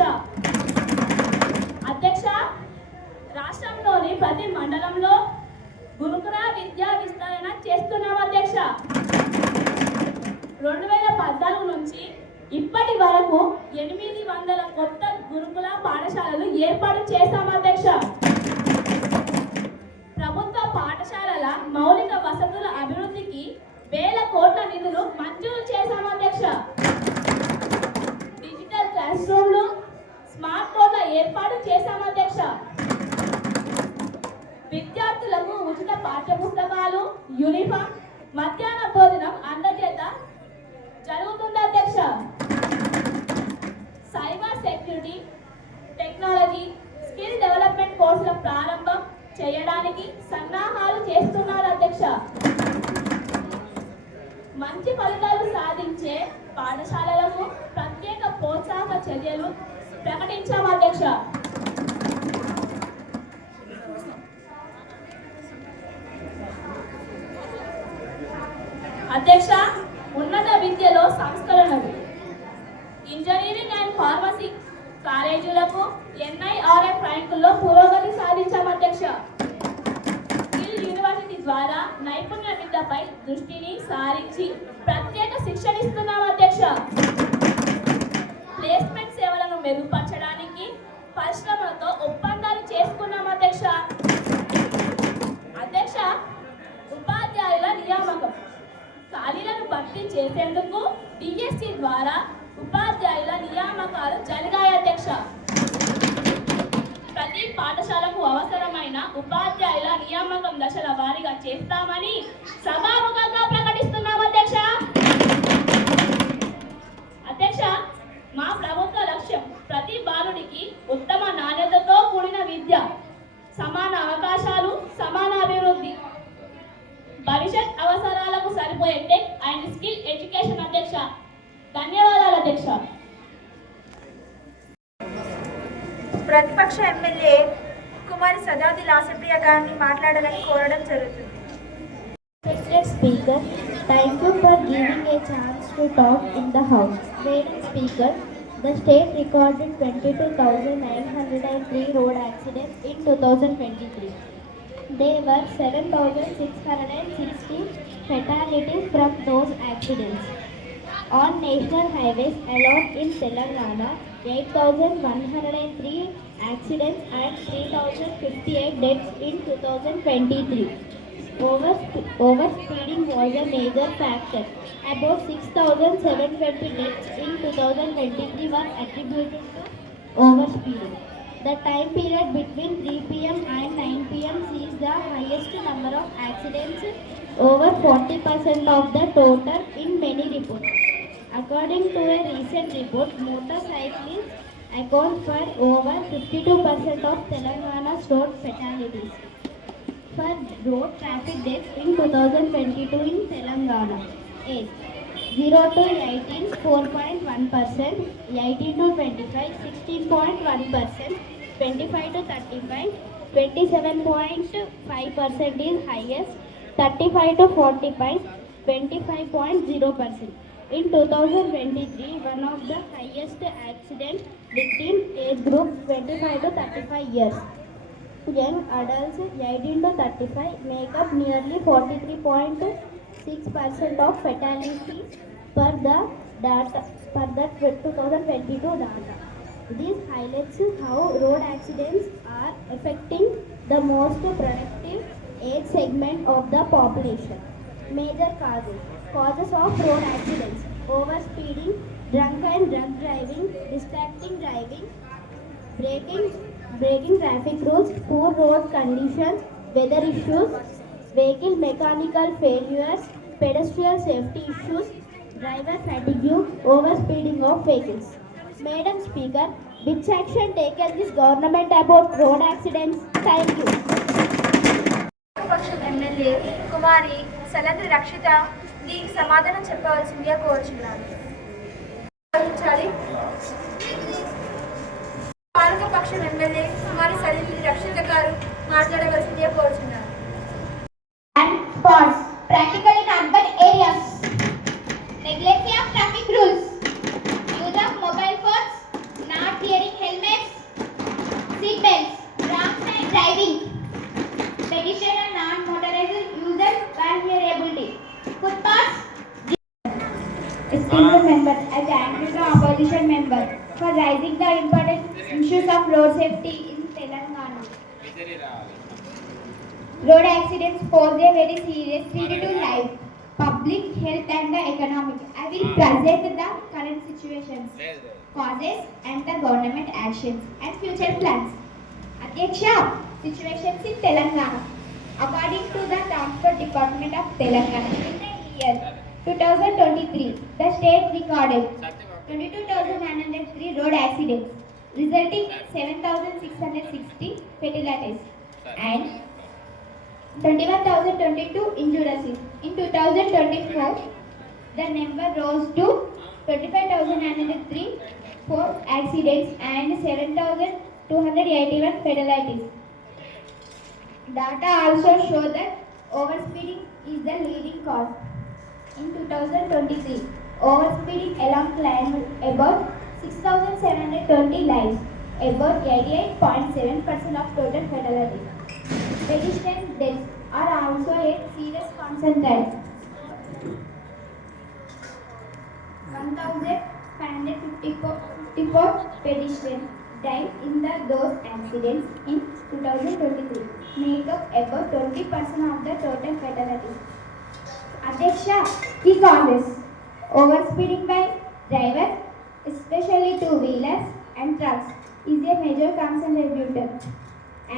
రాష్ట్రంలోని ప్రతి మండలంలో గురుకుల విద్యా విస్తరణ చేస్తున్నాం అధ్యక్ష. 2014 నుంచి ఇప్పటి వరకు 800 కొత్త గురుకుల పాఠశాలలు ఏర్పాటు చేశాం అధ్యక్ష. ప్రభుత్వ పాఠశాలల మౌలిక వసతుల అభివృద్ధికి వేల కోట్ల నిధులు మంజూరు చేశాం అధ్యక్ష. డిజిటల్ క్లాస్ రూమ్లు, స్మార్ట్ బోర్డుల ఏర్పాటు చేశాం అధ్యక్ష. విద్యార్థులకు ఉచిత పాఠ్య పుస్తకాలు, యూనిఫామ్, మధ్యాహ్న భోజనం అందజేత జరుగుతుంది అధ్యక్ష. Cyber security, technology, skill development కోర్సుల ప్రారంభం చేయడానికి సన్నాహాలు చేస్తున్నారు అధ్యక్ష. మంచి ఫలితాలు సాధించే పాఠశాలలకు ప్రత్యేక ప్రోత్సాహక చర్యలు ప్రకటించాం అధ్యక్ష. అధ్యక్ష, ఉన్నత విద్యలో సంస్కరణలు. ఇంజనీరింగ్ అండ్ ఫార్మసీ కాలేజీలకు NIRF ర్యాంకుల్లో పురోగతి సాధించాం అధ్యక్ష. స్కిల్ యూనివర్సిటీ ద్వారా నైపుణ్య విద్యపై దృష్టిని సారించి ప్రత్యేక శిక్షణ ఇస్తున్నాం అధ్యక్ష. ప్లేస్మెంట్ సేవలను మెరుగుపరచడానికి పరిశ్రమలతో ఒప్పందాలు చేసుకున్నాం అధ్యక్ష. అధ్యక్ష, ఉపాధ్యాయుల నియామకం ఖాళీలను భర్తీ చేసేందుకు DSC ద్వారా ఉపాధ్యాయుల నియామకాలు జరిగాయి అధ్యక్ష. ప్రతి పాఠశాలకు అవసరమైన ఉపాధ్యాయుల నియామకం దశల వారీగా చేస్తామని సభాముఖంగా ప్రకటిస్తున్నాం అధ్యక్ష. అధ్యక్ష, మా ప్రభుత్వ లక్ష్యం ప్రతి బాలుడికి ఉత్తమ నాణ్యతతో కూడిన విద్య, సమాన అవకాశాలు, సమాన అభివృద్ధి, భవిష్యత్ అవసరాలకు సరిపోయే టెక్ అండ్ స్కిల్ ఎడ్యుకేషన్ అధ్యక్ష. ధన్యవాదాలు అధ్యక్ష. ప్రతిపక్ష ఎమ్మెల్యే కుమారి సజాది లాసప్రియ గారిని మాట్లాడాలని కోరడం జరుగుతుంది. Respected Speaker, thank you for giving a chance to talk in the House. Madam Speaker, the state recorded 22,903 road accidents in 2023. There were 7,660 fatalities from those accidents. On national highways alone in Telangana, 8,103 accidents and 3,058 deaths in 2023. Overspeeding was a major factor. About 6,720 deaths in 2023 were attributed to overspeeding. The time period between 3 p.m. and 9 p.m. sees the highest number of accidents, over 40% of the total in many reports. According to a recent report, motorcyclists account for over 52% of Telangana's road fatalities. For road traffic deaths in 2022 in Telangana, age 0 to 18 4.1%, 18 to 25 16.1%, 25 to 35 27.5% is highest, 35 to 45 25.0%. In 2023, one of the highest accident victims age group 25 to 35 years. Young adults 18 to 35 make up nearly 43.6% of fatalities per the 2022 data. This highlights how road accidents are affecting the most productive age segment of the population. Major causes of road accidents: overspeeding, drunk and drug driving, distracting driving, breaking traffic rules, poor road conditions, weather issues, vehicle mechanical failures, pedestrian safety issues, driver fatigue, overspeeding of vehicles. Madam Speaker, which action taken this government about road accidents? Thank you. పక్షం MLA కుమారి సలంద్రి రక్షిత దీనికి సమాధానం చెప్పవలసిందిగా కోరుచున్నాను. పాలకపక్షం MLA కుమారి సలంద్రి రక్షిత గారు మాట్లాడవలసిందిగా కోరుచున్నాను. Spots practical in urban areas. Neglect of traffic rules. Use of mobile phones. Not wearing helmets. Seat belts. Wrong side driving. Pedestrian and non-motorized users vulnerability. Footpaths. Esteemed members, I thank you the opposition member for raising the important issues of road safety in Telangana. Road accidents pose a very serious threat to life, public health and the economy. I will present the current situations, causes and the government actions and future plans. Adhyaksha, situations in Telangana. According to the Transport Department of Telangana, in the year 2023, the state recorded 22,903 road accidents, resulting in 7,660 fatalities and 21,022 injuries. In 2024, the number rose to 25,903 for accidents and 7,281 fatalities. Data also show that overspeeding is the leading cause. In 2023, overspeeding along claimed about 6,720 lives, about 88.7% of total fatalities. Pedestrian deaths are also a serious concern. 1,554 pedestrians died in those accidents in 2023, make up about 20% of the total fatalities. Adhyaksha, key causes: overspeeding by drivers, especially two-wheelers and trucks, is a major contributor.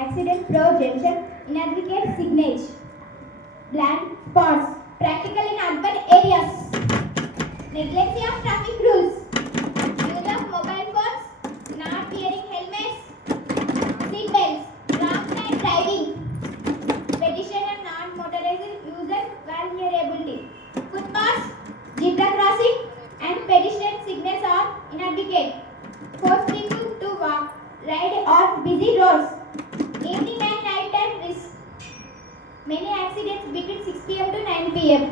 Accident prevention, inadequate signage, blind spots, practical in urban areas, neglect of traffic rules, use of mobile phones, not wearing helmets, seat belts, wrong side driving, pedestrian and non-motorized user vulnerability, footpaths, zebra crossing, and pedestrian signals are inadequate. Force people to walk, ride on busy roads. Evening and night time risk. Many accidents between 6 p.m. to 9 p.m.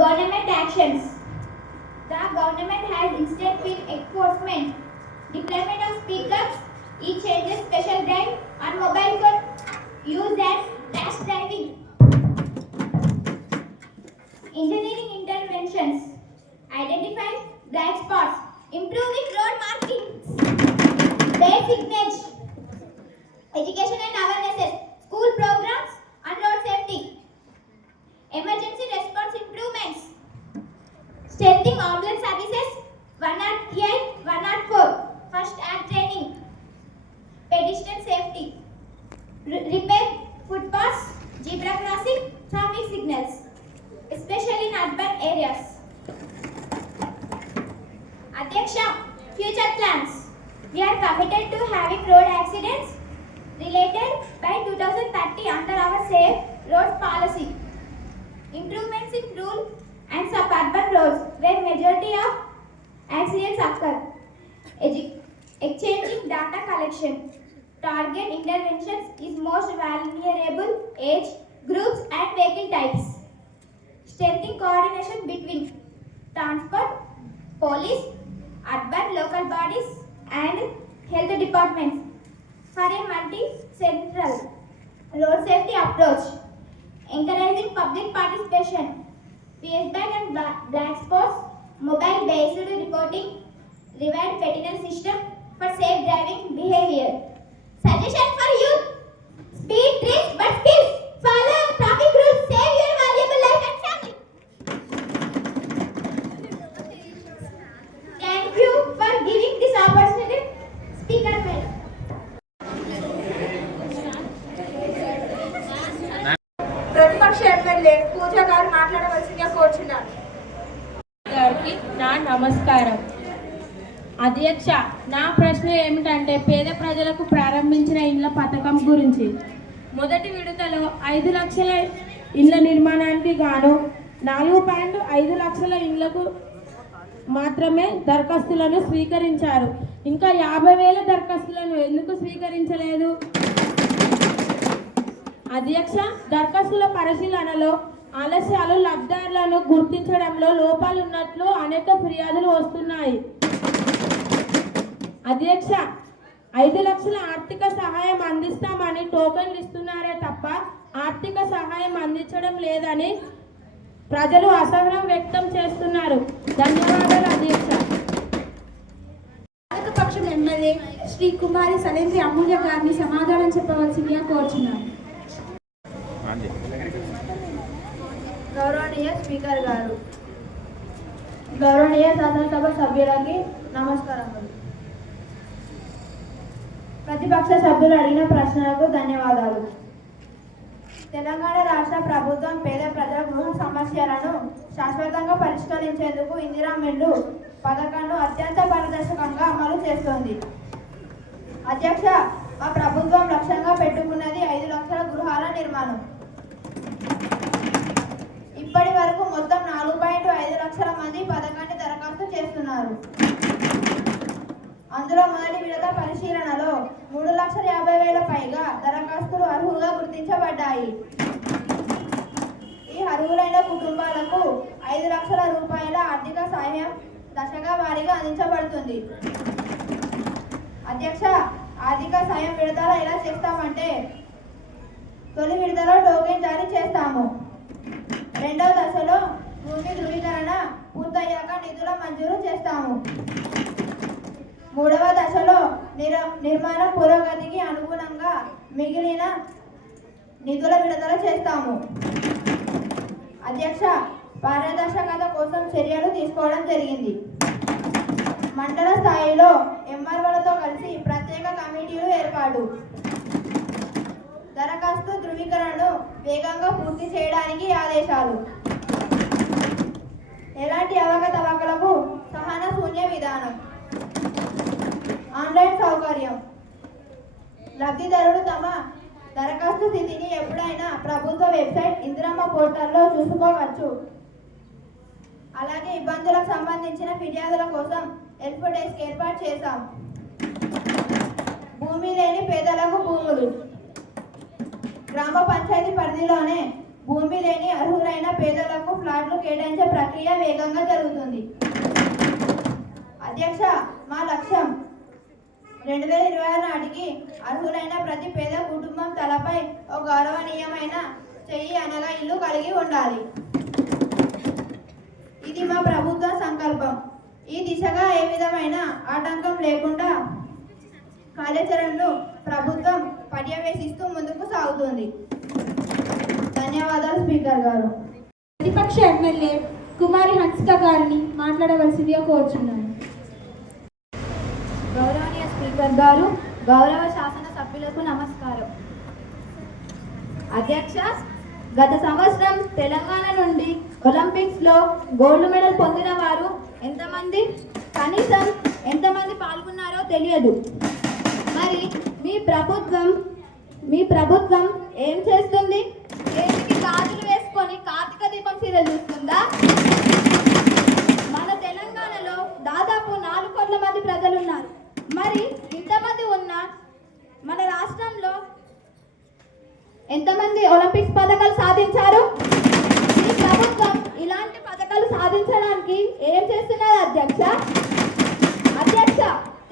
Government actions. The government has instant field enforcement, deployment of speakers, e-changes special drive on mobile phone, use and rash driving. Engineering interventions. Identify blind spots, improving road markings, basic signage. Education and awarenesses, school programs and road safety, emergency response improvements, strengthening ambulance services, 108, 104, first aid training, pedestrian safety, repair footpaths, zebra crossing, traffic signals, especially in urban areas. Adhyaksha, future plans. We are committed to having road accidents related by 2030 under our Safe Roads policy. Improvements in rural and suburban roads where majority of accidents occur. Exchanging data collection. Target interventions is most vulnerable age groups and vehicle types. Strengthening coordination between transport, police, urban local bodies and health departments for a multi-central road safety approach, encouraging public participation, feedback and black spots, mobile-based reporting, revived veterinary system for safe driving behavior. Suggestion for youth: speed tricks but skills. Follow traffic rules. Save your valuable life and family. Thank you for giving this opportunity, Speaker Madam. నమస్కారం. అధ్యక్ష, నా ప్రశ్న ఏమిటంటే పేద ప్రజలకు ప్రారంభించిన ఇళ్ల పథకం గురించి. మొదటి విడతలో 5 లక్షల ఇళ్ల నిర్మాణానికి గాను 4.5 లక్షల ఇళ్లకు మాత్రమే దరఖాస్తులను స్వీకరించారు. ఇంకా 50,000 దరఖాస్తులను ఎందుకు స్వీకరించలేదు? అధ్యక్ష, దరఖాస్తుల పరిశీలనలో ఆలస్యాలు, లబ్ధిదారులను గుర్తించడంలో లోపాలు ఉన్నట్లు అనేక ఫిర్యాదులు వస్తున్నాయి. అధ్యక్ష, 5 లక్షల ఆర్థిక సహాయం అందిస్తామని టోకన్లు ఇస్తున్నారే తప్ప ఆర్థిక సహాయం అందించడం లేదని ప్రజలు అసహనం వ్యక్తం చేస్తున్నారు. ధన్యవాదాలు అధ్యక్ష. పక్షం ఎమ్మెల్యే శ్రీ కుమారి సలేంద్రి అమూల్య గారిని సమాధానం చెప్పవలసిందిగా కోరుచున్నాను. గౌరవనీయ స్పీకర్ గారు, గౌరవనీయ శాసనసభ సభ్యులకి నమస్కారములు. ప్రతిపక్ష సభ్యులు అడిగిన ప్రశ్నలకు ధన్యవాదాలు. తెలంగాణ రాష్ట్ర ప్రభుత్వం పేద ప్రజల గృహ సమస్యలను శాశ్వతంగా పరిష్కరించేందుకు ఇందిరా మిల్లు పథకాన్ని అత్యంత పారదర్శకంగా అమలు చేస్తోంది. అధ్యక్ష, మా ప్రభుత్వం లక్ష్యంగా పెట్టుకున్నది 5 లక్షల గృహాల నిర్మాణం. ఇప్పటి వరకు మొత్తం 4.5 లక్షల మంది పథకాన్ని దరఖాస్తు చేస్తున్నారు. అందులో మొదటి విడత పరిశీలనలో 3,50,000 పైగా దరఖాస్తులు అర్హులుగా గుర్తించబడ్డాయి. ఈ అర్హులైన కుటుంబాలకు 5 లక్షల రూపాయల ఆర్థిక సాయం దశగా వారీగా అందించబడుతుంది. అధ్యక్ష, ఆర్థిక సాయం విడుదల ఎలా చేస్తామంటే తొలి విడతలో టోకెన్ జారీ చేస్తాము. రెండవ దశలో భూమి ధృవీకరణ పూర్తయ్యాక నిధుల మంజూరు చేస్తాము. మూడవ దశలో నిర్మాణ పురోగతికి అనుగుణంగా మిగిలిన నిధుల విడుదల చేస్తాము. అధ్యక్ష, పారదర్శకత కోసం చర్యలు తీసుకోవడం జరిగింది. మండల స్థాయిలో ఎంఆర్ఓలతో కలిసి ప్రత్యేక కమిటీలు ఏర్పాటు, దరఖాస్తు ధృవీకరణను వేగంగా పూర్తి చేయడానికి ఆదేశాలు, ఎలాంటి అవకతవకలకు సహన శూన్య విధానం, ఆన్లైన్ సౌకర్యం, లబ్ధిదారుడు తమ దరఖాస్తు స్థితిని ఎప్పుడైనా ప్రభుత్వ వెబ్సైట్ ఇందిరమ్మ పోర్టల్లో చూసుకోవచ్చు. అలాగే ఇబ్బందులకు సంబంధించిన ఫిర్యాదుల కోసం హెల్ప్ డెస్క్ ఏర్పాటు చేశాం. భూమి లేని పేదలకు భూములు, గ్రామ పంచాయతీ పరిధిలోనే భూమి లేని అర్హులైన పేదలకు ఫ్లాట్లు కేటాయించే ప్రక్రియ వేగంగా జరుగుతుంది. అధ్యక్ష, మా లక్ష్యం 2026 నాటికి అర్హులైన ప్రతి పేద కుటుంబం తలపై ఒక గౌరవనీయమైన చెయ్యి అనగా ఇల్లు కలిగి ఉండాలి. ఇది మా ప్రభుత్వ సంకల్పం. ఈ దిశగా ఏ విధమైన ఆటంకం లేకుండా కార్యాచరణను ప్రభుత్వం పర్యవేక్షిస్తూ ముందుకు సాగుతుంది. ధన్యవాదాలు స్పీకర్ గారు. ప్రతిపక్ష ఎమ్మెల్యే కుమారి హన్సిక గారిని మాట్లాడవలసిందిగా కోరుచున్నాను. గౌరవనీయ స్పీకర్ గారు, గౌరవ శాసన సభ్యులకు నమస్కారం. అధ్యక్ష, గత సంవత్సరం తెలంగాణ నుండి ఒలింపిక్స్లో గోల్డ్ మెడల్ పొందిన వారు ఎంతమంది, కనీసం ఎంతమంది పాల్గొన్నారో తెలియదు. మరి మీ ప్రభుత్వం ఏం చేస్తుంది? చేతికి గాజులు వేసుకొని కార్తీక దీపం సీరియల్ చూస్తుందా? మన తెలంగాణలో దాదాపు 4 కోట్ల మంది ప్రజలు ఉన్నారు. మరి ఇంతమంది ఉన్న మన రాష్ట్రంలో ఎంతమంది ఒలింపిక్స్ పథకాలు సాధించారు? ఈ ప్రభుత్వం ఇలాంటి పథకాలు సాధించడానికి ఏం చేస్తున్నారు అధ్యక్ష? అధ్యక్ష,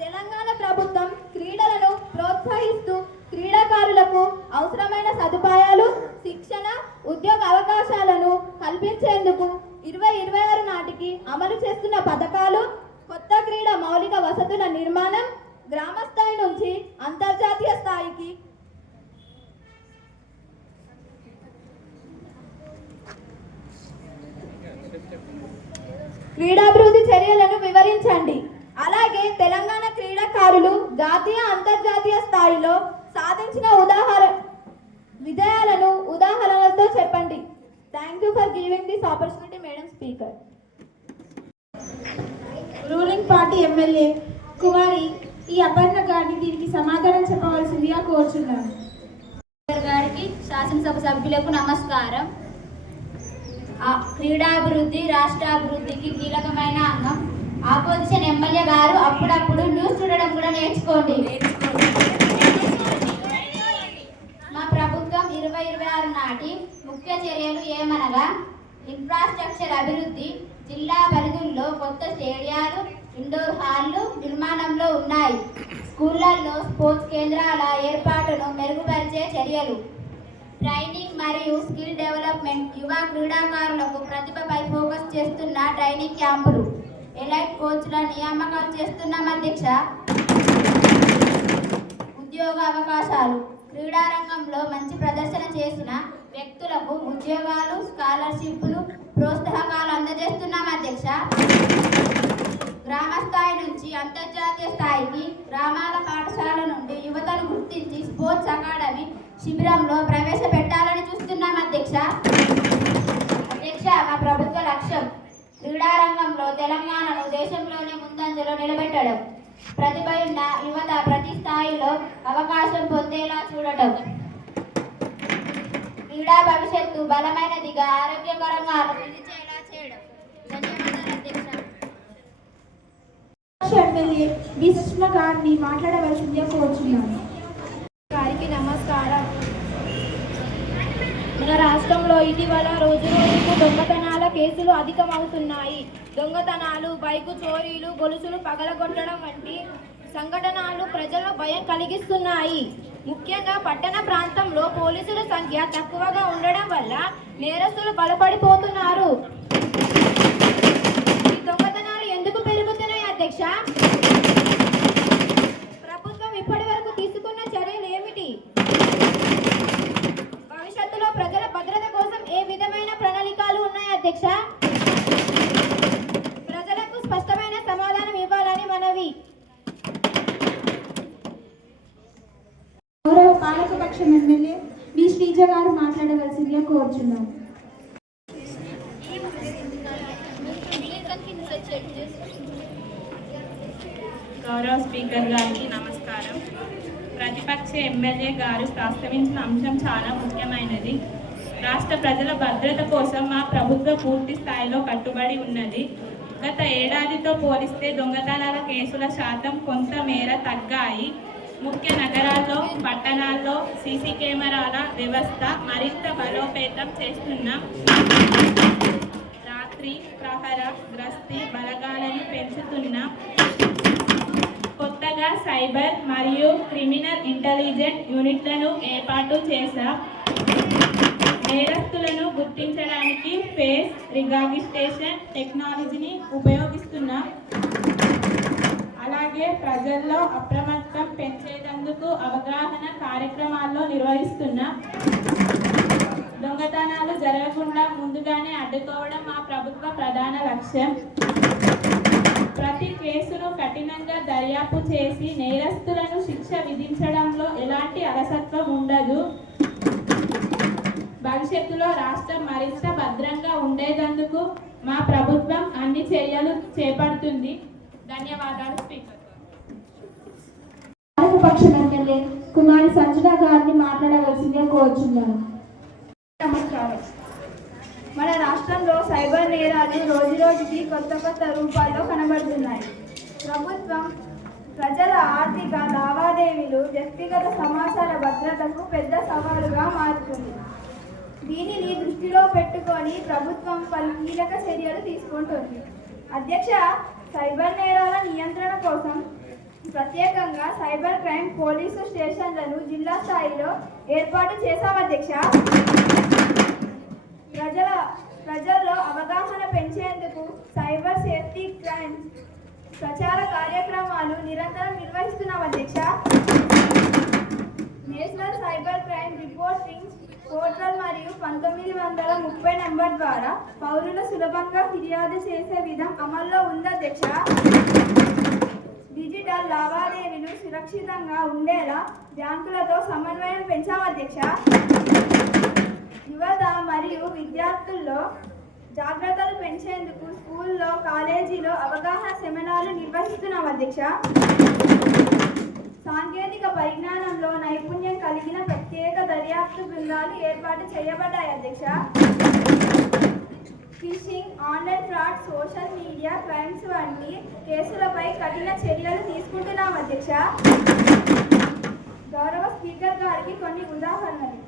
తెలంగాణ ప్రభుత్వం క్రీడలను ప్రోత్సహిస్తూ క్రీడాకారులకు అవసరమైన సదుపాయాలు, శిక్షణ, ఉద్యోగ అవకాశాలను కల్పించేందుకు 2026 నాటికి అమలు చేస్తున్న పథకాలు, కొత్త క్రీడా మౌలిక వసతుల నిర్మాణం, గ్రామ స్థాయి నుంచి అంతర్జాతీయ స్థాయికి క్రీడాభివృద్ధి చర్యలను వివరించండి. అలాగే తెలంగాణ క్రీడాకారులు జాతీయ, అంతర్జాతీయ స్థాయిలో సాధించిన విజయాలను ఉదాహరణలతో చెప్పండి. Thank you for giving this opportunity, madam speaker. Ruling party MLA కుమారి ఈ అపర్ణ గారిని దీనికి సమాధానం చెప్పవలసిందిగా కోరుచున్నాను. గారికి శాసనసభ సభ్యులకు నమస్కారం. క్రీడాభివృద్ధి రాష్ట్రాభివృద్ధికి కీలకమైన అంగం. ఆపోజిషన్ ఎమ్మెల్యే గారు అప్పుడప్పుడు న్యూస్ చూడడం కూడా నేర్చుకోండి. మా ప్రభుత్వం 2026 నాటి ముఖ్య చర్యలు ఏమనగా ఇన్ఫ్రాస్ట్రక్చర్ అభివృద్ధి, జిల్లా పరిధుల్లో కొత్త స్టేడియాలు, ఇండోర్ హాళ్లు నిర్మాణంలో ఉన్నాయి. స్కూళ్లలో స్పోర్ట్స్ కేంద్రాల ఏర్పాటును మెరుగుపరిచే చర్యలు, ట్రైనింగ్ మరియు స్కిల్ డెవలప్మెంట్, యువ క్రీడాకారులకు ప్రతిభపై ఫోకస్ చేస్తున్న ట్రైనింగ్ క్యాంపులు, ఎలైట్ కోచ్ల నియామకాలు చేస్తున్నాం అధ్యక్ష. ఉద్యోగ అవకాశాలు, క్రీడా రంగంలో మంచి ప్రదర్శన చేసిన వ్యక్తులకు ఉద్యోగాలు, స్కాలర్షిప్లు, ప్రోత్సాహకాలు అందజేస్తున్నాం అధ్యక్ష. గ్రామ స్థాయి నుంచి అంతర్జాతీయ స్థాయికి, గ్రామాల పాఠశాల నుండి యువతను గుర్తించి స్పోర్ట్స్ అకాడమీ శిబిరంలో ప్రవేశపెట్టాలని చూస్తున్నాం అధ్యక్ష. మా ప్రభుత్వ లక్ష్యం క్రీడా రంగంలో తెలంగాణను దేశంలోనే ముందంజలో నిలబెట్టడం, ప్రతిభ ఉన్న యువత ప్రతి స్థాయిలో అవకాశం పొందేలా చూడటం, క్రీడా భవిష్యత్తు బలమైనదిగా ఆరోగ్యకరంగా నిలిచేలా చేయడం. ధన్యవాదాలు అధ్యక్ష. ఎమ్మెల్యే బి సుష్మా గారిని మాట్లాడవలసిందిగా కోరుచున్నాను. గారికి నమస్కారం. మన రాష్ట్రంలో ఇటీవల రోజు రోజుకు దొంగతనాల కేసులు అధికమవుతున్నాయి. దొంగతనాలు, బైకు చోరీలు, గొలుసులు పగలగొట్టడం వంటి సంఘటనలు ప్రజల్లో భయం కలిగిస్తున్నాయి. ముఖ్యంగా పట్టణ ప్రాంతంలో పోలీసుల సంఖ్య తక్కువగా ఉండడం వల్ల నేరస్తులు బలపడిపోతున్నారు. ఈ దొంగతనాలు ఎందుకు పెరుగుతున్నాయి అధ్యక్ష? ప్రభుత్వం ఇప్పటి వరకు తీసుకున్న చర్యలు ఏమిటి? భవిష్యత్తులో ప్రజల భద్రత కోసం ఏ విధమైన ప్రణాళికలు ఉన్నాయి అధ్యక్ష? ప్రజలకు స్పష్టమైన సమాధానం ఇవ్వాలని మనవి. గౌరవ పాలకపక్షం ఎమ్మెల్యే బి శ్రీజ గారు మాట్లాడవలసిందిగా కోరుచున్నాను. గౌరవ స్పీకర్ గారికి నమస్కారం. ప్రతిపక్ష ఎమ్మెల్యే గారు ప్రస్తావించిన అంశం చాలా ముఖ్యమైనది. రాష్ట్ర ప్రజల భద్రత కోసం మా ప్రభుత్వం పూర్తి స్థాయిలో కట్టుబడి ఉన్నది. గత ఏడాదితో పోలిస్తే దొంగతనాల కేసుల శాతం కొంత మేర తగ్గాయి. ముఖ్య నగరాల్లో, పట్టణాల్లో సీసీ కెమెరాల వ్యవస్థ మరింత బలోపేతం చేస్తున్నాం. రాత్రి ప్రహర గస్తీ బలగాలను పెంచుతున్నాం. కొత్తగా సైబర్ మరియు క్రిమినల్ ఇంటెలిజెన్స్ యూనిట్లను ఏర్పాటు చేశాం. నేరస్తులను గుర్తించడానికి ఫేస్ రికగ్నిషన్ టెక్నాలజీని ఉపయోగిస్తున్నాం. అలాగే ప్రజల్లో అప్రమత్తం పెంచేందుకు అవగాహన కార్యక్రమాల్లో నిర్వహిస్తున్నాం. దొంగతనాలు జరగకుండా ముందుగానే అడ్డుకోవడం మా ప్రభుత్వ ప్రధాన లక్ష్యం. ప్రతి కేసును కఠినంగా దర్యాప్తు చేసి నేరస్తులను శిక్ష విధించడంలో ఎలాంటి అలసత్వం ఉండదు. భవిష్యత్తులో రాష్ట్రం మరింత భద్రంగా ఉండేందుకు మా ప్రభుత్వం అన్ని చర్యలు చేపడుతుంది. ధన్యవాదాలు స్పీకర్. పాలకపక్షం ఎమ్మెల్యే కుమారి సంజన గారిని మాట్లాడవలసిందిగా కోరుచున్నాను. నమస్కారం. మన రాష్ట్రంలో సైబర్ నేరాలు రోజురోజుకి కొత్త రూపాల్లో కనబడుతున్నాయి. ప్రభుత్వం ప్రజల ఆర్థిక లావాదేవీలు, వ్యక్తిగత సమాచార భద్రతకు పెద్ద సవాలుగా మారుతుంది. దీనిని దృష్టిలో పెట్టుకొని ప్రభుత్వం పలు కీలక చర్యలు తీసుకుంటుంది. అధ్యక్ష, సైబర్ నేరాల నియంత్రణ కోసం ప్రత్యేకంగా సైబర్ క్రైమ్ పోలీసు స్టేషన్లను జిల్లా స్థాయిలో ఏర్పాటు చేశాం అధ్యక్ష. ప్రజల్లో అవగాహన పెంచేందుకు సైబర్ సేఫ్టీ క్రైమ్ ప్రచార కార్యక్రమాలు నిరంతరం నిర్వహిస్తున్నాం అధ్యక్ష. National cyber crime reporting portal మరియు 1930 నంబర్ ద్వారా పౌరులు సులభంగా ఫిర్యాదు చేసే విధం అమల్లో ఉంది అధ్యక్ష. డిజిటల్ లావాదేవీలు సురక్షితంగా ఉండేలా బ్యాంకులతో సమన్వయం పెంచాం అధ్యక్ష. యువత మరియు విద్యార్థుల్లో జాగ్రత్తలు పెంచేందుకు స్కూల్లో కాలేజీలో అవగాహన సెమినార్లు నిర్వహిస్తున్నాం అధ్యక్ష. సాంకేతిక పరిజ్ఞానంలో నైపుణ్యం కలిగిన ప్రత్యేక దర్యాప్తు బృందాలు ఏర్పాటు చేయబడ్డాయి అధ్యక్ష. Fishing, online fraud, social media crimes వంటి కేసులపై కఠిన చర్యలు తీసుకుంటున్నాం అధ్యక్ష. గౌరవ స్పీకర్ గారికి కొన్ని ఉదాహరణలు.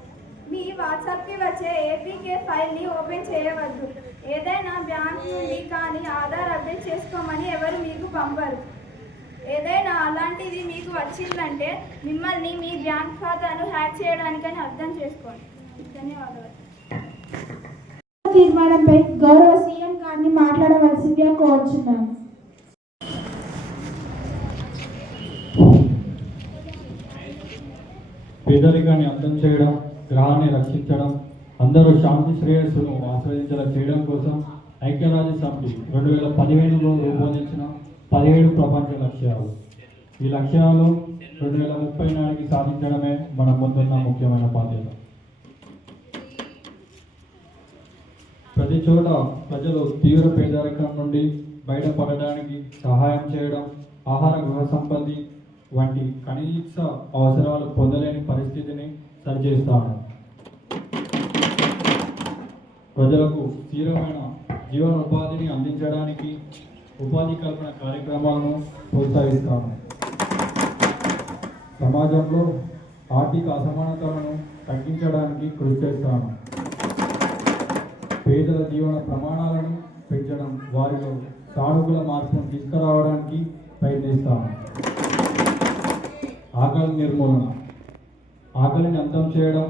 మీ వాట్సాప్కి వచ్చే ఏపీకే ఫైల్ని ఓపెన్ చేయవద్దు. ఏదైనా బ్యాంక్ నుండి కానీ ఆధార్ అప్డేట్ చేసుకోమని ఎవరు మీకు పంపరు. ఏదైనా అలాంటిది మీకు వచ్చిందంటే మిమ్మల్ని మీ బ్యాంక్ ఖాతాను హ్యాక్ చేయడానికని అర్థం చేసుకోండి. ధన్యవాదాలు. తీర్మానంపై గౌరవ సీఎం గారిని మాట్లాడవలసిందిగా కోరుచున్నాను. పేదరికాన్ని అంతం చేయడం, గ్రహాన్ని రక్షించడం, అందరూ శాంతి శ్రేయస్సును ఆస్వాదించేలా చేయడం కోసం ఐక్యరాజ్య సమితి 2015లో రూపొందించిన 17 ప్రపంచ లక్ష్యాలు. ఈ లక్ష్యాలు 2030 నాటికి సాధించడమే మన ముందున్న ముఖ్యమైన బాధ్యత. ప్రతి చోట ప్రజలు తీవ్ర పేదరికం నుండి బయటపడడానికి సహాయం చేయడం, ఆహార గృహ సంపత్తి వంటి కనీస అవసరాలు పొందలేని పరిస్థితిని సరిచేస్తాము. ప్రజలకు స్థిరమైన జీవనోపాధిని అందించడానికి ఉపాధి కల్పన కార్యక్రమాలను ప్రోత్సహిస్తాము. సమాజంలో ఆర్థిక అసమానతలను తగ్గించడానికి కృషి చేస్తాము. పేదల జీవన ప్రమాణాలను పెంచడం, వారిలో సానుకూల మార్పును తీసుకురావడానికి ప్రయత్నిస్తాము. ఆకలి నిర్మూలన, ఆకలిని అంతం చేయడం,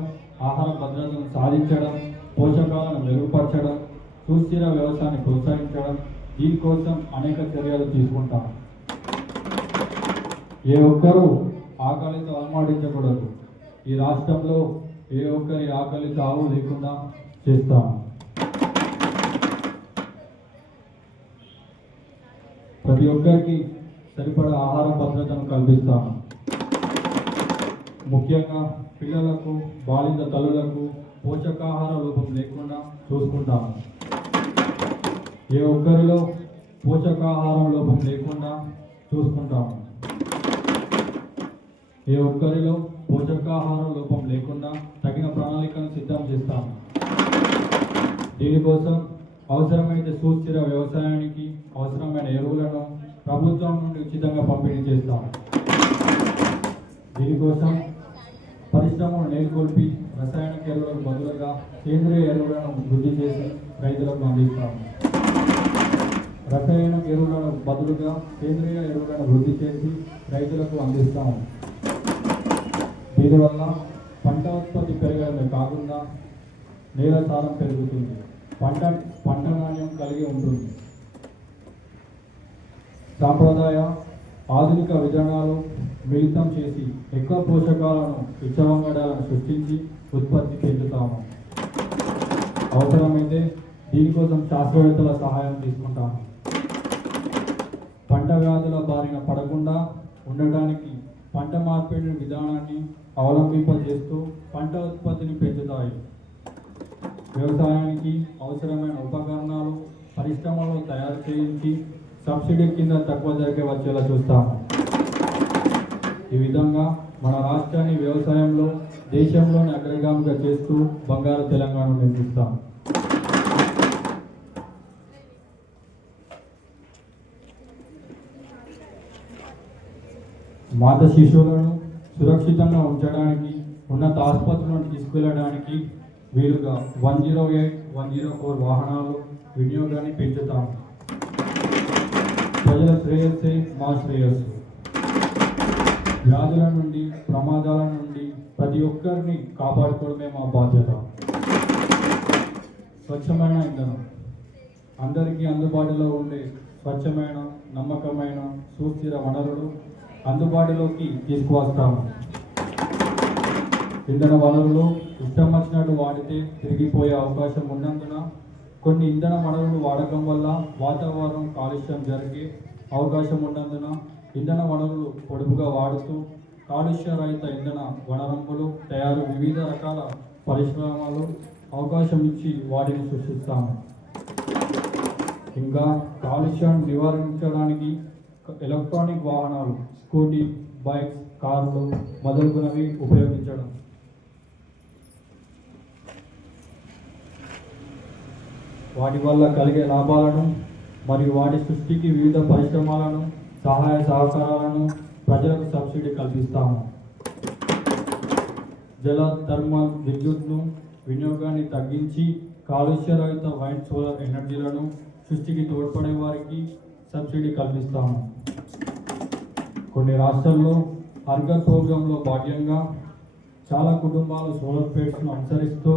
ఆహార భద్రతను సాధించడం, పోషకాలను మెరుగుపరచడం, సుస్థిర వ్యవసాయాన్ని ప్రోత్సహించడం, దీనికోసం అనేక చర్యలు తీసుకుంటాం. ఏ ఒక్కరూ ఆకలితో అలమటించకూడదు. ఈ రాష్ట్రంలో ఏ ఒక్కరి ఆకలి తావు లేకుండా చేస్తాము. ప్రతి ఒక్కరికి సరిపడా ఆహార భద్రతను కల్పిస్తాము. ముఖ్యంగా పిల్లలకు, బాలింత తల్లులకు పోషకాహార లోపం లేకుండా చూసుకుంటాము. ఏ ఒక్కరిలో పోషకాహారం లోపం లేకుండా చూసుకుంటాము. ఏ ఒక్కరిలో పోషకాహారం లోపం లేకుండా తగిన ప్రణాళికను సిద్ధం చేస్తాము. దీనికోసం అవసరమైతే సుస్థిర వ్యవసాయానికి అవసరమైన ఎరువులను ప్రభుత్వం నుండి ఉచితంగా పంపిణీ చేస్తాము. దీనికోసం పరిశ్రమను నెలకొల్పి రసాయనిక ఎరువులకు బదులుగా సేంద్రియ ఎరువులను వృద్ధి చేసి రైతులకు అందిస్తాము. రసాయన ఎరువులను బదులుగా సేంద్రియ ఎరువులను వృద్ధి చేసి రైతులకు అందిస్తాము. దీనివల్ల పంట ఉత్పత్తి పెరగడమే కాకుండా నేల సారం పెరుగుతుంది, పంట నాణ్యం కలిగి ఉంటుంది. సాంప్రదాయ ఆధునిక విధానాలు మిళితం చేసి ఎక్కువ పోషకాలను ఇచ్చవంగడాలను సృష్టించి ఉత్పత్తి పెంచుతాము. అవసరమైతే దీనికోసం శాస్త్రవేత్తల సహాయం తీసుకుంటాము. పంట వ్యాధుల బారిన పడకుండా ఉండటానికి పంట మార్పిడి విధానాన్ని అవలంబింపజేస్తూ పంట ఉత్పత్తిని పెంచుతాయి. వ్యవసాయానికి అవసరమైన ఉపకరణాలు పరిశ్రమలో తయారు చేయించి సబ్సిడీ కింద తక్కువ ధరకే వచ్చేలా చూస్తాము. ఈ విధంగా మన రాష్ట్రాన్ని వ్యవసాయంలో దేశంలోని అగ్రగామిగా చేస్తూ బంగారు తెలంగాణ నిర్మిస్తాం. మాత శిశువులను సురక్షితంగా ఉంచడానికి ఉన్నత ఆసుపత్రులను తీసుకెళ్లడానికి వీలుగా 108, 104 వాహనాలు వినియోగాన్ని పెంచుతాము. ప్రజల శ్రేయస్సే మా శ్రేయస్సు. వ్యాధుల నుండి, ప్రమాదాల నుండి ప్రతి ఒక్కరిని కాపాడుకోవడమే మా బాధ్యత. స్వచ్ఛమైన ఇంధనం, అందరికీ అందుబాటులో ఉండే స్వచ్ఛమైన, నమ్మకమైన, సుస్థిర వనరులు అందుబాటులోకి తీసుకువస్తాము. ఇంధన వనరులు ఇష్టం వచ్చినట్టు వాడితే తిరిగిపోయే అవకాశం ఉన్నందున కొన్ని ఇంధన వనరులు వాడకం వల్ల వాతావరణం కాలుష్యం జరిగే అవకాశం ఉన్నందున ఇంధన వనరులు పొదుపుగా వాడుతూ కాలుష్య రహిత ఇంధన వనరులు తయారు వివిధ రకాల పరిశ్రమలు అవకాశం ఇచ్చి వాటిని సృష్టిస్తాము. ఇంకా కాలుష్యాన్ని నివారించడానికి ఎలక్ట్రానిక్ వాహనాలు, స్కూటీ, బైక్స్, కార్లు మొదలుగునవి ఉపయోగించడం. వాటి వల్ల కలిగే లాభాలను మరియు వాటి సృష్టికి వివిధ పరిశ్రమలను, సహాయ సహకారాలను ప్రజలకు సబ్సిడీ కల్పిస్తాము. జల థర్మల్ విద్యుత్ను వినియోగాన్ని తగ్గించి కాలుష్యరహిత వైండ్ సోలార్ ఎనర్జీలను సృష్టికి తోడ్పడే వారికి సబ్సిడీ కల్పిస్తాము. కొన్ని రాష్ట్రాల్లో హర్ఘర్ ప్రోగ్రాంలో భాగంగా చాలా కుటుంబాలు సోలార్ ప్లేట్స్ను అనుసరిస్తూ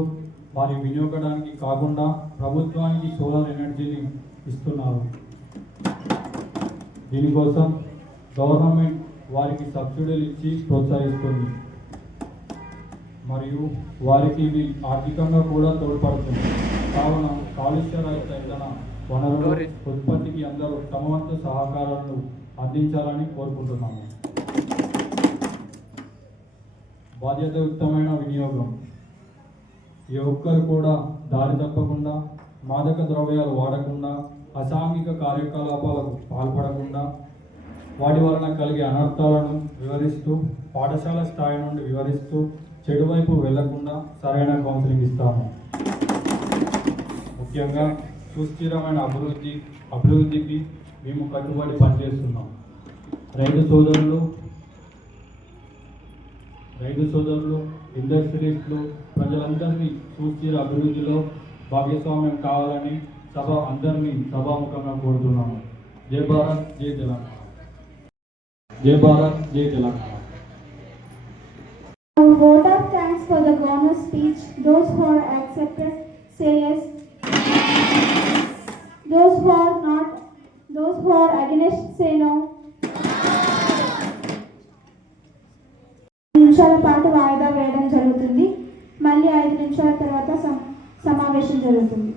వారి వినియోగానికి కాకుండా ప్రభుత్వానికి సోలార్ ఎనర్జీని ఇస్తున్నారు. దీనికోసం గవర్నమెంట్ వారికి సబ్సిడీలు ఇచ్చి ప్రోత్సహిస్తుంది మరియు వారికి ఇవి ఆర్థికంగా కూడా తోడ్పడుతుంది. కావున కాలుష్య రహిత ఇంధన వనరుల ఉత్పత్తికి అందరూ తమ వంతు సహకారాలను అందించాలని కోరుకుంటున్నాము. బాధ్యతాయుక్తమైన వినియోగం. ఏ ఒక్కరు కూడా దారి తప్పకుండా, మాదక ద్రవ్యాలు వాడకుండా, అసాంఘిక కార్యకలాపాలకు పాల్పడకుండా, వాటి వలన కలిగే అనర్థాలను వివరిస్తూ, పాఠశాల స్థాయి నుండి వివరిస్తూ, చెడు వైపు వెళ్లకుండా సరైన కౌన్సిలింగ్ ఇస్తాము. ముఖ్యంగా సుస్థిరమైన అభివృద్ధికి మేము కట్టుబడి పనిచేస్తున్నాం. రైతు సోదరులు, ఇండస్ట్రియలిస్టులు ప్రజలందరినీ సుస్థిర అభివృద్ధిలో భాగస్వామ్యం కావాలని అందరినీ సభాముఖంగా కోరుతున్నాము. జై భారత్, జై తెలంగాణ. జై భారత్, జై Telangana. Vote of thanks for the governor's speech. Those who are accepted say yes. Those who are against say no. నిమిషాల పాటు వాయిదా వేయడం జరుగుతుంది. మళ్ళీ 5 నిమిషాల తర్వాత సమావేశం జరుగుతుంది.